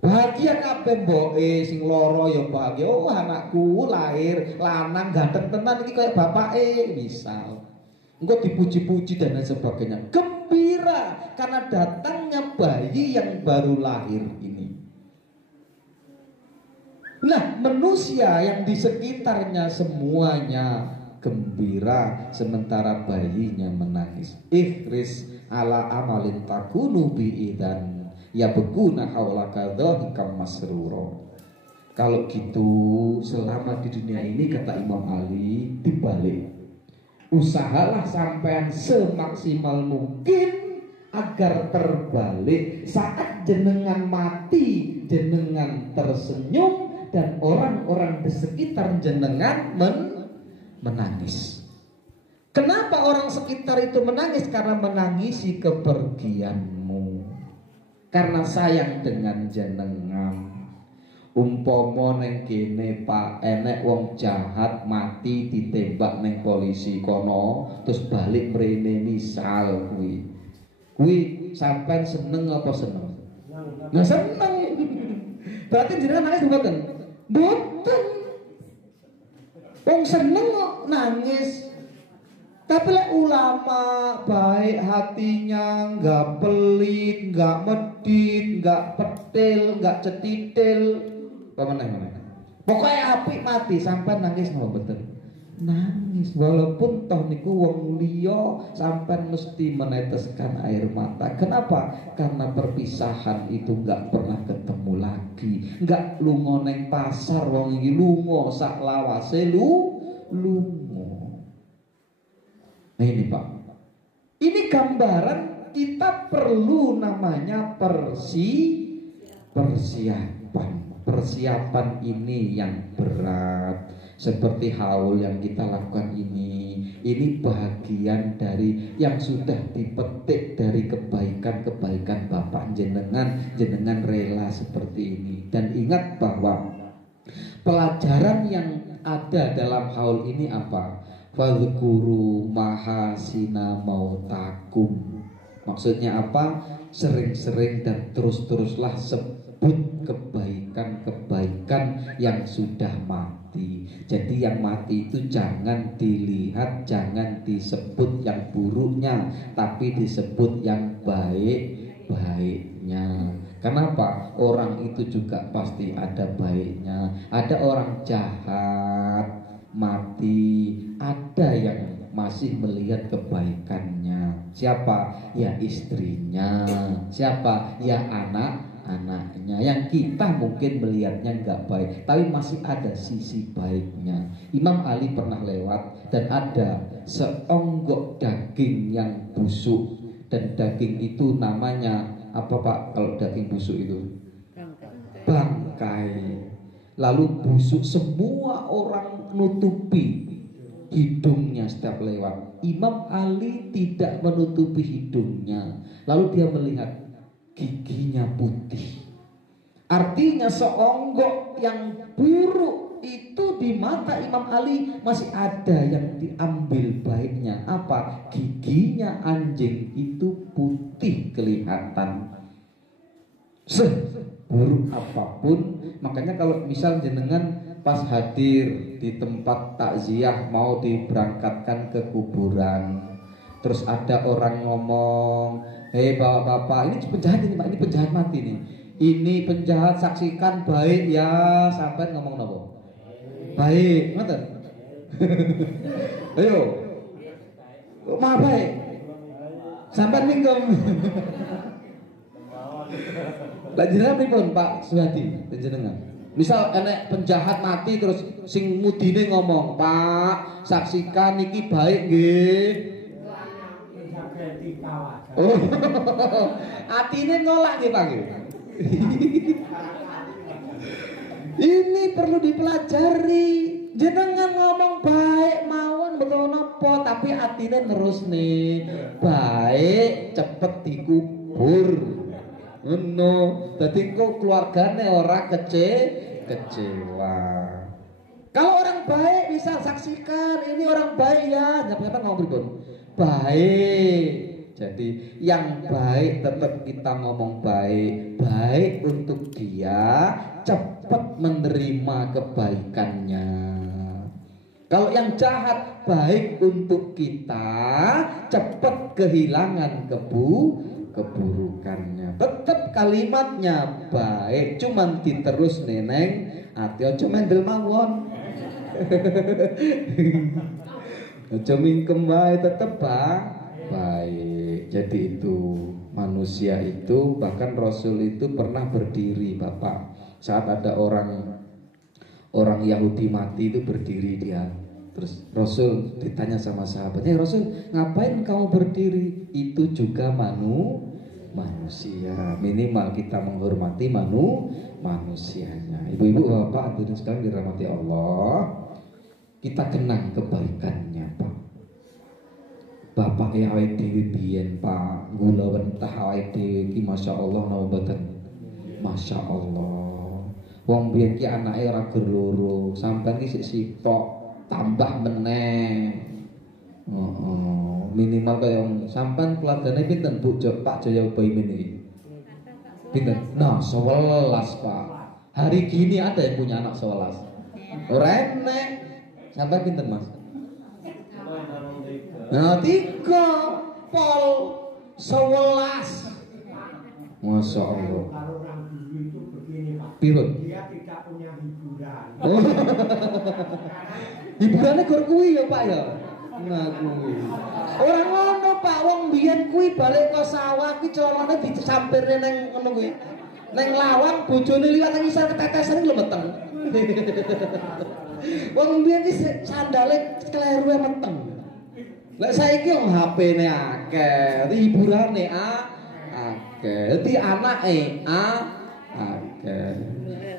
Bahagia kabeh mboke sing lara ya bahagia. Oh, anakku lahir lanang ganteng tenan iki kayak bapake misal. Engkau dipuji-puji dan lain sebagainya. Gembira karena datangnya bayi yang baru lahir ini. Nah, manusia yang di sekitarnya semuanya gembira sementara bayinya menangis. Ihris ala amalin takunu bi'idan ya bekuna haulaka dhahikam masruro. Kalau gitu selama di dunia ini, kata Imam Ali, dibalik. Usahalah sampean semaksimal mungkin agar terbalik. Saat jenengan mati, jenengan tersenyum dan orang-orang di sekitar jenengan menangis. Kenapa orang sekitar itu menangis? Karena menangisi kepergianmu. Karena sayang dengan jenengan. Umpama neng kene, Pak, enek wong jahat mati ditembak neng polisi kono terus balik mrene misal kuwi sampean seneng apa seneng? Nah seneng. Berarti jenengan nangis mboten? Mboten. Wong seneng kok nangis. Tapi lek ulama baik hatinya, nggak pelit, nggak medit, nggak petil, nggak cetitil. Mana? Pokoknya apik mati sampai nangis nggak betul. Nangis walaupun toh niku wong liya sampai mesti meneteskan air mata. Kenapa? Karena perpisahan itu nggak pernah ketemu lagi. Nggak lunga neng pasar wong iki lunga sak lawase lunga. Nah ini, Pak. Ini gambaran kita perlu namanya persiapan. persiapan ini yang berat, seperti haul yang kita lakukan ini bahagian dari yang sudah dipetik dari kebaikan-kebaikan Bapak jenengan rela seperti ini. Dan ingat bahwa pelajaran yang ada dalam haul ini apa? Fadhkuru mahasina mautakum. Maksudnya apa? Sering-sering dan terus-teruslah sebut kebaikan-kebaikan yang sudah mati. Jadi yang mati itu jangan dilihat, jangan disebut yang buruknya, tapi disebut yang baik-baiknya. Kenapa? Orang itu juga pasti ada baiknya. Ada orang jahat mati, ada yang masih melihat kebaikannya. Siapa? Ya istrinya. Siapa? Ya anak-anaknya. Yang kita mungkin melihatnya nggak baik, tapi masih ada sisi baiknya. Imam Ali pernah lewat dan ada seonggok daging yang busuk. Dan daging itu namanya apa Pak? Kalau daging busuk itu bangkai. Lalu busuk, semua orang nutupi hidungnya setiap lewat. Imam Ali tidak menutupi hidungnya. Lalu dia melihat giginya putih. Artinya seonggok yang buruk itu di mata Imam Ali masih ada yang diambil baiknya. Apa? Giginya anjing itu putih kelihatan. Buruk apapun. Makanya kalau misal jenengan pas hadir di tempat takziah mau diberangkatkan ke kuburan, terus ada orang ngomong, hei bapak-bapak, ini penjahat ini Pak, ini penjahat mati nih, ini penjahat, saksikan baik ya. Sampai ngomong apa? Baik, ngoten. Ayo, mah baik. Sampai mingkem. Lanjutan pripun Pak Suhadi jenengan? Misal enek penjahat mati terus sing mudine ngomong, "Pak, saksikan niki baik nggih." Oh. Atine nolak nggih Pak nggih. Ini perlu dipelajari. Jenengan ngomong baik mawon betul napa, tapi atine terus nih baik cepet dikubur. No, dadi kok keluargane ora kecewa. Kalau orang baik bisa saksikan ini orang baik ya, nyapa-nyapa ngomong pripun? Baik. Jadi yang baik tetap kita ngomong baik, baik untuk dia cepat menerima kebaikannya. Kalau yang jahat baik untuk kita cepat kehilangan keburukannya. Tetap kalimatnya baik, cuman diterus neneng ati aja mendel mawon. Aja mingkem wae tetep baik. Jadi itu manusia itu, bahkan Rasul itu pernah berdiri Bapak saat ada orang Yahudi mati itu berdiri dia. Terus Rasul ditanya sama sahabatnya, Rasul ngapain kamu berdiri? Itu juga manusia. Minimal kita menghormati manusianya. Ibu-ibu bapak hadirin sekalian dirahmati Allah, kita kenang kebaikannya Pak. Bapak ya awake dhewe biyen Pak, gula wentah awake dhewe iki masyaallah napa mboten? Masyaallah. Wong biyen ki anake ora gerloro, sampean ki sik sitok tambah meneh. Minimal kaya sampean keluargane pinten Bu Pak Jaya Ubaimi niki? Pinten? Nah, 11 Pak. Hari gini ada yang punya anak 11. Ora enek. Sampai pinten Mas? Nah, 3 pol 11. Masya Allah. Kalau orang dulu itu begini Pak. Pirun? Dia tidak punya hiburan. Oh. Hiburannya gur kuwi ya Pak ya. Nah kuwi. Ora ngono Pak, wong biyen kuwi balik ke sawah kuwi celana disampirne ning ngono kuwi. Ning lawang bojone liwat nang isor ketetesan lho meteng. Wong biyen iki sandale kleru meteng. Lek saiki wong HP-ne akeh, hiburane akeh. Dadi anake akeh.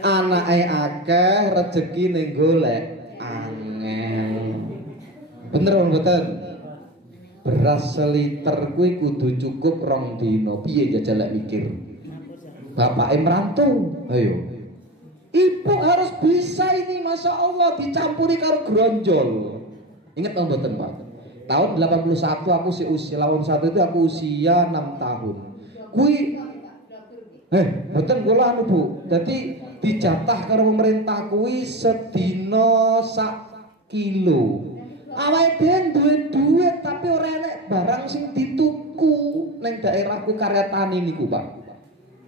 Anake akeh, rezekine golek angel. Bener apa mboten? Beras seliter kuwi kudu cukup 2 dina. Piye jajal lek mikir? Bapake merantau. Ayo. Ibu harus bisa ini, Masya Allah, dicampuri karo gronjol. Ingat apa mboten, Pak? Tahun 81 aku usia lawan 1 itu aku usia 6 tahun. Kui mboten kula anu Bu. Dadi dijatah karo pemerintah kuwi sedina 1 kilo. Awake dhewe duwe duit tapi ora enek barang sing dituku ning daerahku karya tani niku, Pak.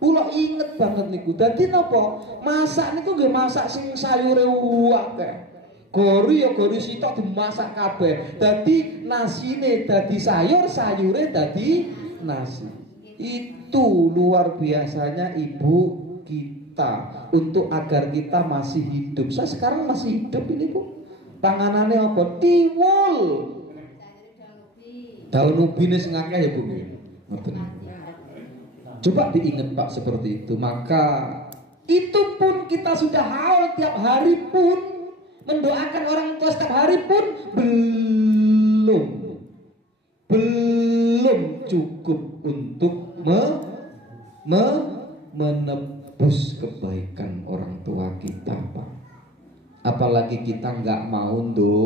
Kula inget banget niku. Dadi napa? Masak niku nggih masak sing sayure akeh. Gori ya gori sitok dimasak kabeh. Dadi nasine dadi sayur, sayure dadi nasi. Itu luar biasanya ibu kita untuk agar kita masih hidup. Saya sekarang masih hidup ini Bu. Panganane apa? Tiwul. Daun ubine sing akeh ya Bu. Ngoten. Coba diingat Pak seperti itu. Maka itu pun kita sudah haul tiap hari pun, mendoakan orang tua setiap hari pun belum cukup untuk menebus kebaikan orang tua kita, Pak. Apalagi kita nggak mau ndonga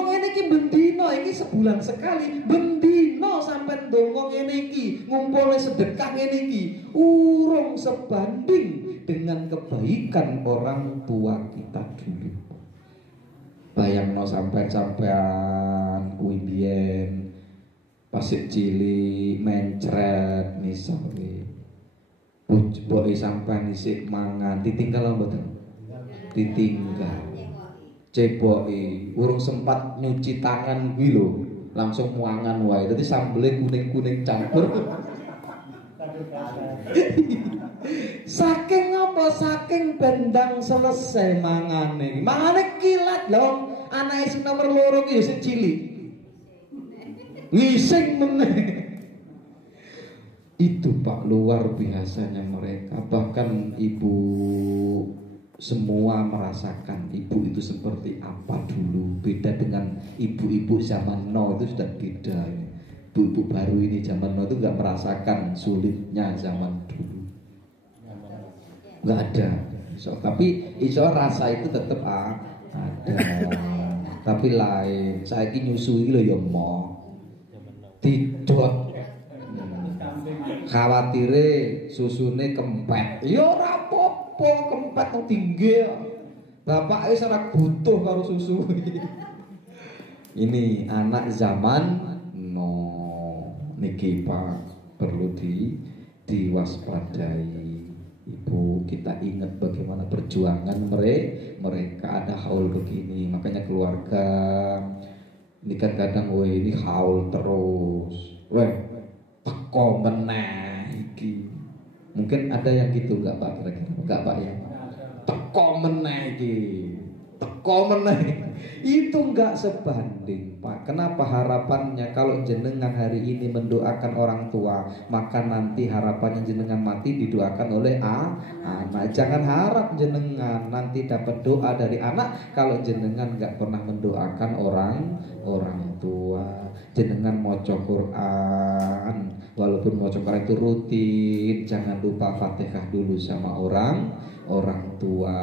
ngene iki bendino iki sebulan sekali, bendino sampai ndonga ngene iki, ngumpulne sedekah ngene iki urung sebanding dengan kebaikan orang tua kita dulu. Bayangno sampean kuwi biyen pas cilik mencret misale. Boke sampean isih mangan ditinggal mboten? Ditinggal. Ceboki urung sempat nyuci tangan kuwi lho, langsung muangan wae. Dadi sambele kuning-kuning campur. Saking apa? Saking bendang selesai mangane. Mangane kilat lho. Anake sing nomor 2 ki sing cilik. Ngising meneh. Itu Pak luar biasanya mereka. Bahkan ibu semua merasakan ibu itu seperti apa dulu. Beda dengan ibu-ibu zaman now itu sudah beda. Ibu-ibu baru ini zaman now itu gak merasakan sulitnya zaman dulu. Gak ada. Tapi insya Allah rasa itu tetap ada. Tapi lain. Saiki nyusu iki lho ya mau didot. Khawatire susune kempet. Ya ora apa-apa kempet nang tinggi. Bapake ora butuh karo susu. Ini anak zaman no niki Pak perlu diwaspadai. Ibu kita ingat bagaimana perjuangan mereka ada haul begini. Makanya keluarga ini kan kadang ini haul terus. Teko meneh iki. Mungkin ada yang gitu enggak Pak kira-kira? Enggak Pak ya. Teko meneh iki. Teko meneh. Itu enggak sebanding Pak. Kenapa harapannya kalau jenengan hari ini mendoakan orang tua, maka nanti harapannya jenengan mati didoakan oleh anak. Jangan harap jenengan nanti dapat doa dari anak kalau jenengan enggak pernah mendoakan orang tua. Jenengan maca Quran, walaupun maca Quran itu rutin, jangan lupa Fatihah dulu sama orang tua.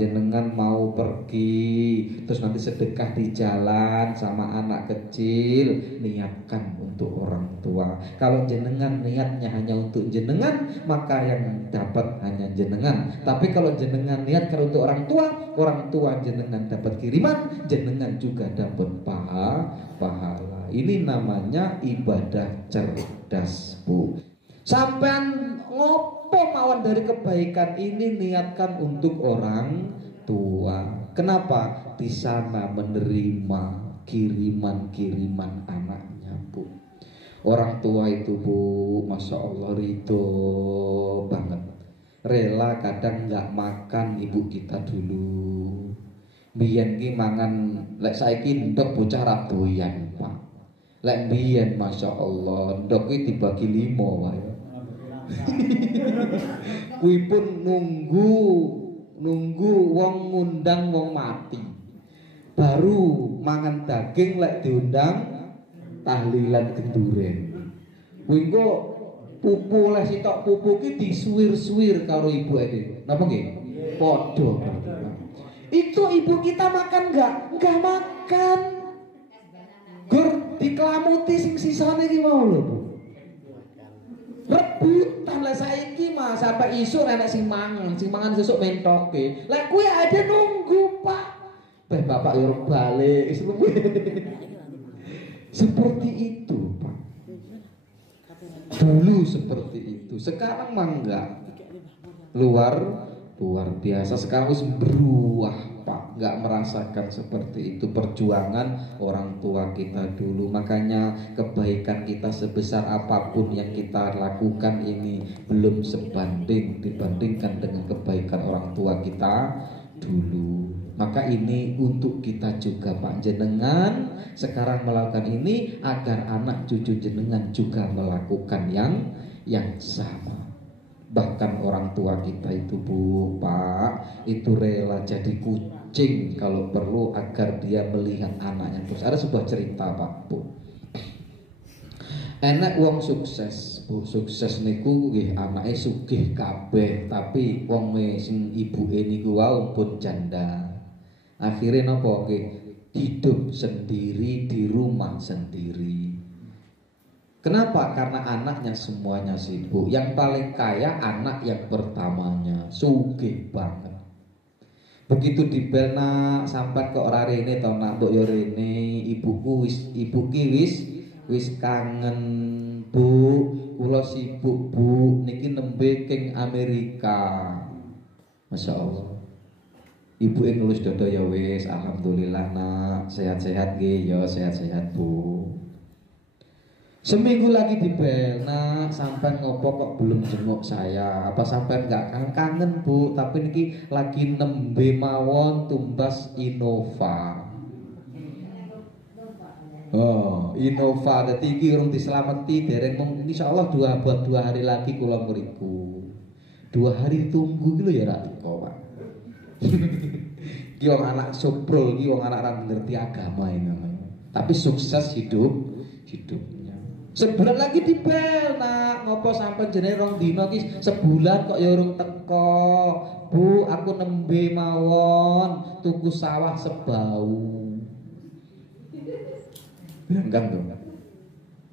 Jenengan mau pergi terus nanti sedekah di jalan sama anak kecil, niatkan untuk orang tua. Kalau jenengan niatnya hanya untuk jenengan, maka yang dapat hanya jenengan. Tapi kalau jenengan niatkan untuk orang tua jenengan dapat kiriman, jenengan juga dapat pahala. Ini namanya ibadah cerdas Bu. Sampean ngopo mawon dari kebaikan ini niatkan untuk orang tua. Kenapa? Di sana menerima kiriman-kiriman anaknya Bu. Orang tua itu Bu, Masya Allah ridho banget. Rela kadang nggak makan ibu kita dulu. Biyen ki mangan lek saiki ndok bocah ra doyan Pak. Lek biyen Masya Allah ndok ki dibagi 5 wae. Kuwi pun nunggu wong ngundang wong mati. Baru mangan daging lek diundang tahlilan kenduren. Kuwi kok pupu oleh sitok pupu ki disuwir-suwir karo ibu ade. Napa nggih? Padha. Itu ibu kita makan enggak makan. Gur dikelamuti sing sisane iki mau lho, Bu. Rebutan lah saiki Mas, sampai isuk enek sing mangan sesuk mentoke. Lah kuwi ada nunggu, Pak. Bapak yo balik. Seperti itu, Pak. Dulu seperti itu, sekarang mah enggak. Luar biasa. Sekarang wis beruah, Pak. Enggak merasakan seperti itu perjuangan orang tua kita dulu. Makanya kebaikan kita sebesar apapun yang kita lakukan ini belum sebanding dibandingkan dengan kebaikan orang tua kita dulu. Maka ini untuk kita juga, Pak. Jenengan sekarang melakukan ini agar anak cucu jenengan juga melakukan yang sama. Bahkan orang tua kita itu, Bu, Pak, itu rela jadi kucing kalau perlu agar dia melihat anaknya terus. Ada sebuah cerita, Pak, Bu. Enak wong sukses, Bu, sukses niku nggih anake sugih kabeh, tapi wong sing ibuke niku wae pun janda. Akhirnya napa nggih? Hidup sendiri di rumah sendiri. Kenapa? Karena anaknya semuanya sibuk. Yang paling kaya anak yang pertamanya, sugih banget. Begitu dibel nak sampai ke ora rene to nak mbok yo rene, ibu wis kangen, Bu. Kula sibuk, Bu. Niki nembe king Amerika. Masya Allah. Ibu nulis dodo ya wis, alhamdulillah nak, sehat-sehat nggih, ya sehat-sehat, Bu. Seminggu lagi dibel, nak sampai ngopo kok belum jenguk saya? Apa sampai nggak kangen, Bu? Tapi niki lagi nembe mawon tumbas Innova. Oh, Innova. Dadi iki urung diselamati dereng mung insyaallah 2 hari lagi kula mriku. 2 hari tunggu iki lho ya ra teko, Pak. Ki wong anak soprol, ki wong anak ra ngerti agama ini. Tapi sukses hidupnya. Sebulan lagi dibel, nak ngopo sampai jenenge 2 dina ki sebulan kok ya urung teko. Bu, aku nembe mawon tuku sawah sebau. Enggak tuh.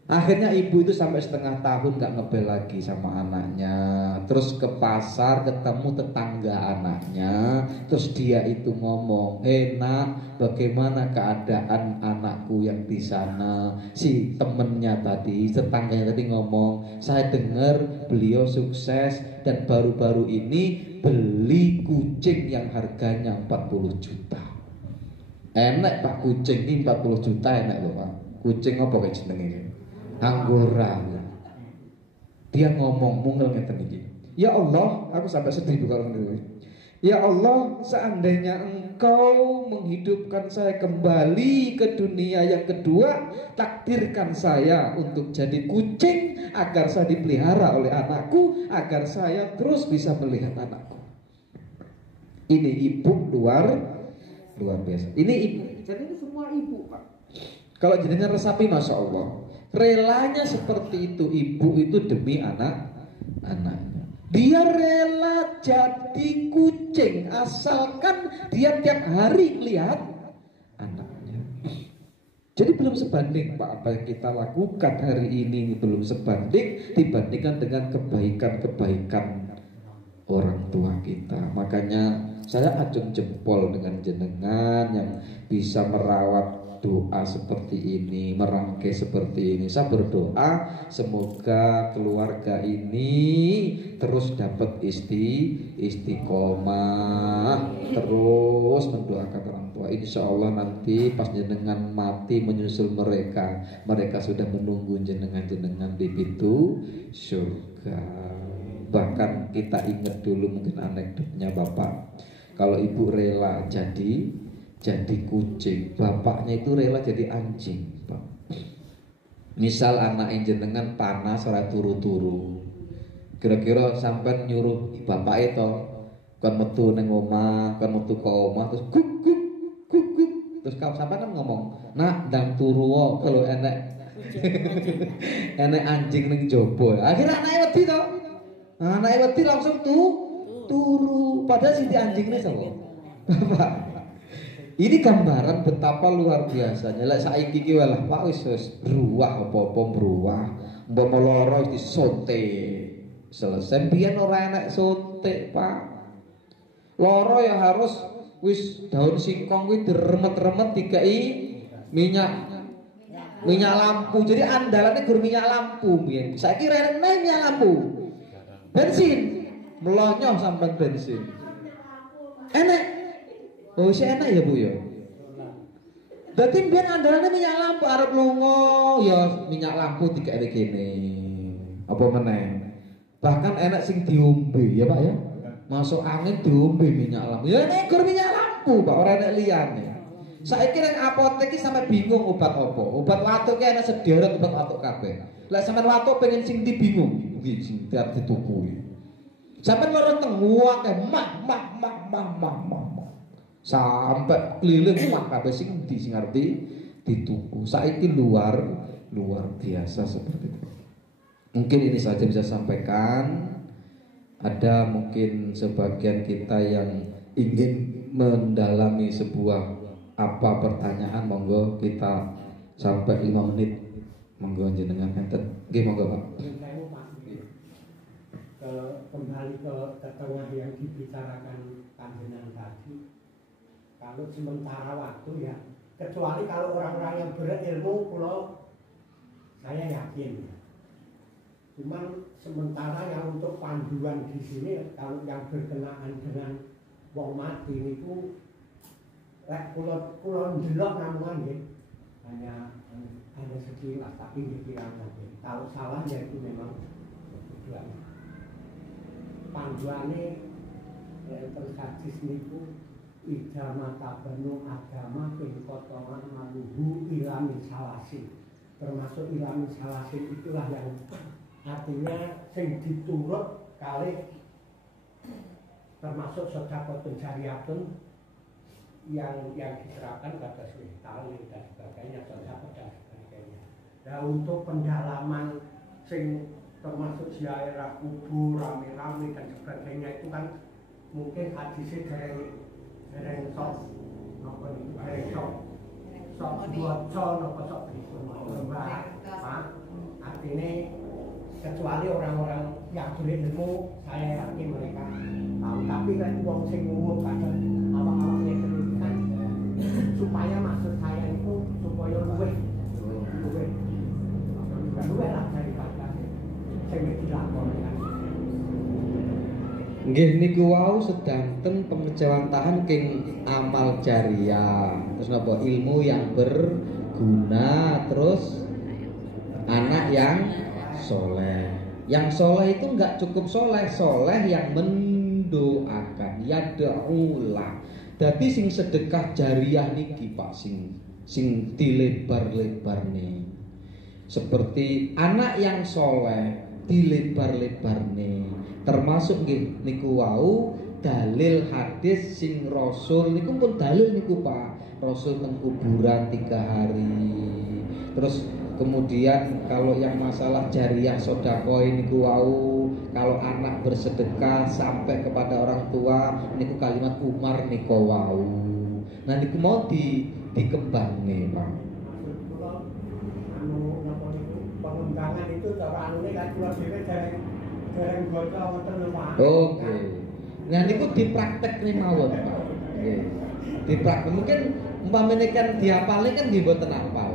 Akhirnya ibu itu sampai setengah tahun gak ngebel lagi sama anaknya. Terus ke pasar ketemu tetangga anaknya. Terus dia itu ngomong, nak, bagaimana keadaan anakku yang di sana? Si temennya tadi, tetangganya tadi ngomong, saya dengar beliau sukses dan baru-baru ini beli kucing yang harganya 40 juta. Enak Pak, kucing ini 40 juta enak loh Pak. Kucing apa kayak jenenge? Anggora. Dia ngomong mungel ngeten iki. Ya Allah, aku sampai sedih kalau ngene. Ya Allah, seandainya Engkau menghidupkan saya kembali ke dunia yang kedua, takdirkan saya untuk jadi kucing agar saya dipelihara oleh anakku, agar saya terus bisa melihat anakku. Ini ibu luar biasa. Ini ibu. Jadi ini semua ibu, Pak. Kalau jenengan resapi, masya Allah, relanya seperti itu ibu itu demi anaknya. Dia rela jadi kucing asalkan dia tiap hari melihat anaknya. Jadi belum sebanding Pak, apa yang kita lakukan hari ini belum sebanding dibandingkan dengan kebaikan-kebaikan orang tua kita. Makanya saya acung jempol dengan jenengan yang bisa merawat doa seperti ini, merangkai seperti ini. Saya berdoa semoga keluarga ini terus dapat istiqomah, terus mendoakan orang tua. Insya Allah nanti pas jenengan mati menyusul mereka sudah menunggu jenengan di pintu surga. Bahkan kita ingat dulu mungkin anekdotnya Bapak, kalau ibu rela jadi kucing, bapaknya itu rela jadi anjing, Pak. Misal anak jenengan panas ora turu-turu, Kira-kira sampean nyuruh bapak itu kon metu ning omah, kon metu ke omah terus guk guk guk guk. Terus kalau sampean kan ngomong, "Nak, ndang turu wae kalau enek enek anjing ning jaba." Akhirnya anake wedi to. Anake wedi langsung turu. Padahal si anjingnya sapa? Bapak. Ini gambaran betapa luar biasanya. Lek saiki iki wae lah Pak wis bruwah apa-apa bruwah. Mbok lara wis disonte. Selesai biyen ora enek sonte, Pak. Lara ya harus wis daun singkong kuwi diremet-remet dikai minyak lampu. Jadi andalannya gur minyak lampu biyen. Saiki rene minyak lampu. Bensin. Melonyoh sampai bensin. Enek. Oh, sih enak ya Bu ya. Dadi biyen andalane minyak lampu arep lunga ya minyak lampu dikek kene. Apa meneh? Bahkan enak sing diombe ya Pak ya. Masuk angin diombe minyak lampu. Ya nek gur minyak lampu Pak, ora enek liyane. Saiki nang apotek iki sampe bingung obat apa. Obat watuk ki enak sederet obat watuk kabeh. Lek sampean watuk pengen sing ndi bingung. Iki sing tiap dituku. Sampeyan loro teng akeh mah. Sampai keliling mah kabeh sing ndi sing arep dituku. Saiki luar biasa seperti itu. Mungkin ini saja bisa sampaikan. Ada mungkin sebagian kita yang ingin mendalami sebuah apa pertanyaan, monggo kita sampai 5 menit. Monggo jenengan enten. Nggih monggo Pak. Kembali ke tengah yang dibicarakan panjenengan tadi. Kalau sementara waktu ya, kecuali kalau orang-orang yang berilmu, saya yakin. Cuman sementara yang untuk panduan di sini, kalau yang berkenaan dengan wong mati itu, pulau ndelok namungan ya, hanya sekilas, tapi dikirakan. Kalau salah ya itu memang tujuan. Panduannya terhadis niku idama tabanu agama pengkotongan maluhu ilamin salasin. Termasuk ilamin salasin itulah yang artinya sing diturut kali termasuk sedekah jariyatun yang diterapkan pada tali dan sebagainya, sedekah dan sebagainya. Nah untuk pendalaman sing termasuk ziarah kubur rame-rame dan sebagainya itu kan mungkin hadisnya dari sok apa itu dari sok bocor apa sok berubah Pak. Artinya kecuali orang-orang yang berilmu saya yakin mereka tahu, tapi kan uang sing umum kadang awak-awaknya kan supaya maksud saya itu supaya luweh lah daripada sing dilakukan. Nggih niku wau sedanten pengejawantahan king amal jariah. Terus napa ilmu yang berguna, terus anak yang soleh. Yang soleh itu enggak cukup soleh yang mendoakan, ya daulah. Dadi sing sedekah jariah niki Pak sing dilebar-lebar nih. Seperti anak yang soleh dilebar-lebar nih. Termasuk nggih niku wau dalil hadis sing Rasul niku pun dalil niku Pak. Rasul teng kuburan 3 hari. Terus kemudian kalau yang masalah jariah sedekah niku wau, kalau anak bersedekah sampai kepada orang tua niku kalimat Umar niku wau. Nah niku mau dikembang nih Pak. Pengembangan itu cara anune kan kula dhewe dereng baca wonten Pak. Oke. Nah niku dipraktek nih mawon Pak. Nggih. Dipraktek mungkin umpamane kan diapale kan nggih mboten apal.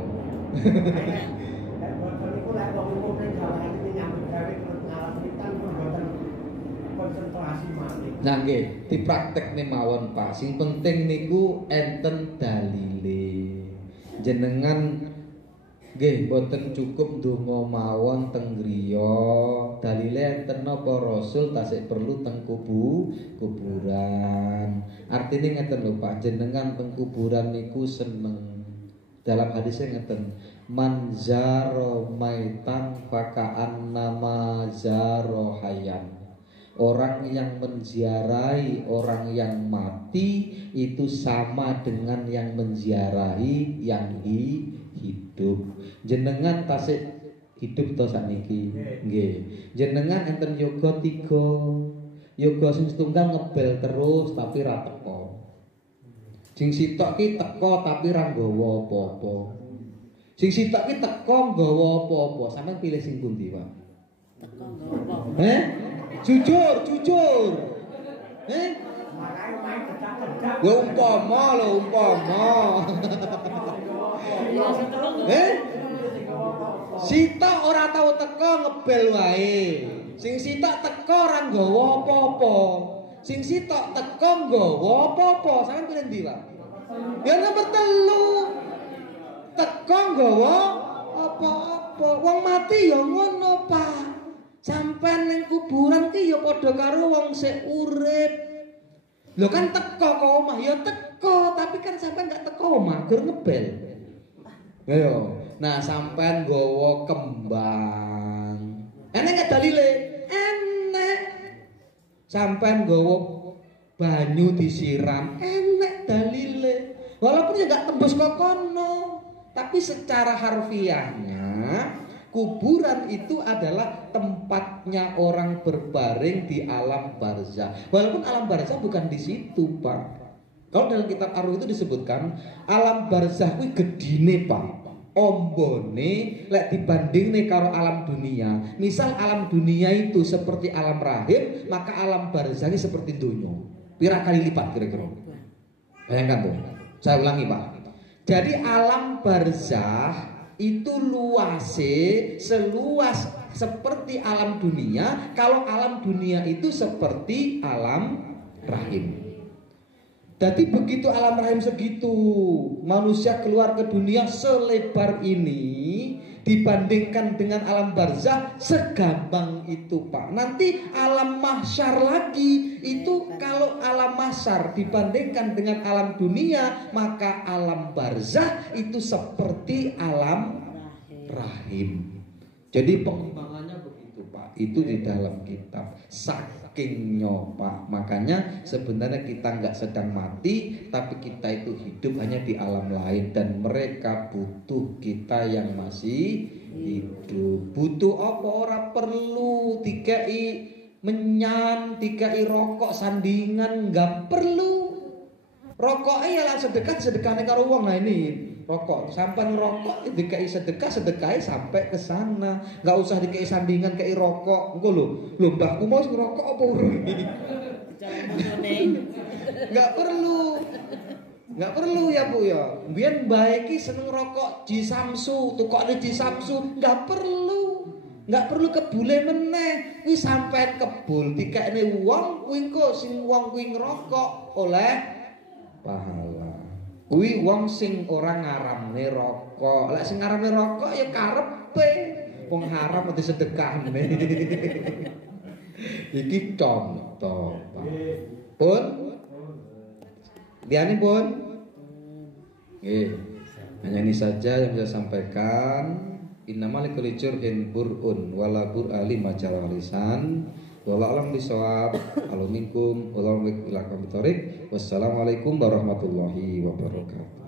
Nek boten niku lek wong umum ning jalan iki nyambut gawe terus ngalami kan mboten konsentrasi malih. Nah nggih, dipraktek nih mawon Pak. Sing penting niku enten dalile. Jenengan nggih boten cukup ndonga mawon teng griya. Dalile enten napa Rasul tasih perlu teng kuburan. Artine ngeten lho Pak, jenengan teng kuburan niku seneng. Dalam hadisnya ngeten, man zaro maitan faka'an nama zaro hayyan. Orang yang menziarahi orang yang mati itu sama dengan yang menziarahi yang hidup. Jenengan tasik hidup to sakniki. Nggih. Jenengan enten yoga 3. Yoga sing setunggal ngebel terus tapi ra teko. Sing sitok ki teko tapi ra nggawa apa-apa. Sing sitok ki teko nggawa apa-apa. Sampeyan pilih sing pundi, Pak? Teko nggawa apa? Jujur. Makanya main kedak-kedak. Ya umpama lho, umpama. Sitok ora tau teko ngebel wae. Sing sitok teko ora nggawa apa-apa. Sing sitok teko nggawa apa-apa. Sampeyan pilih ndi, Pak? Ya nomor 3. Teko nggawa apa-apa. Wong mati ya ngono, Pak. Sampeyan ning kuburan ki ya padha karo wong sik urip. Lho kan teko kok omah ya teko, tapi kan sampeyan gak teko omah, gur ngebel. Ayo. Nah, sampean nggawa kembang. Enek gak dalile? Enek. Sampean nggawa banyu disiram, enek dalile. Walaupun ya gak tembus kok kono, tapi secara harfiahnya kuburan itu adalah tempatnya orang berbaring di alam barzah. Walaupun alam barzah bukan di situ, Pak. Kalau dalam kitab Ar-Ruh itu disebutkan alam barzah kuwi gedine, Pak. Ombone lek dibandingne karo alam dunia. Misal alam dunia itu seperti alam rahim, maka alam barzah ini seperti dunia. Pira kali lipat kira-kira? Bayangkan tuh. Saya ulangi, Pak. Jadi alam barzah itu luase seluas seperti alam dunia. Kalau alam dunia itu seperti alam rahim. Jadi begitu alam rahim segitu, manusia keluar ke dunia selebar ini, dibandingkan dengan alam barzah segampang itu, Pak. Nanti alam mahsyar lagi, itu kalau alam mahsyar dibandingkan dengan alam dunia, maka alam barzah itu seperti alam rahim. Jadi pengembangannya begitu, Pak. Itu di dalam kitab. Sakingnya, Pak. Makanya sebenarnya kita nggak sedang mati, tapi kita itu hidup hanya di alam lain, dan mereka butuh kita yang masih hidup. Butuh apa? Ora perlu dikai menyan, dikai rokok sandingan, nggak perlu. Rokoknya ya lah sedekahnya karo wong. Nah ini rokok, sampai ngerokok dikai sedekah sampai ke sana. Nggak usah dikai sandingan kayak rokok. Engko lho mbahku mau ngerokok apa urung iki? Nggak perlu ya, Bu ya. Biyen mbah iki seneng rokok Ji Samsu, tukokne Ji Samsu, nggak perlu kebule meneh. Kuwi sampean kebul dikekne wong kuwi engko sing wong kuwi ngerokok oleh pahala. Kuwi wong sing ora ngaramne rokok. Lek sing ngaramne rokok ya karepe. Wong haram mesti sedekahne. Iki contoh, Pak. Pun Diani pun hanya ini saja yang bisa sampaikan. Innamal likulli jurhin bur'un wala bur'ali majarah lisan. Wallahu a'lam bishawab. Alaikum warahmatullahi wabarakatuh. Wassalamualaikum warahmatullahi wabarakatuh.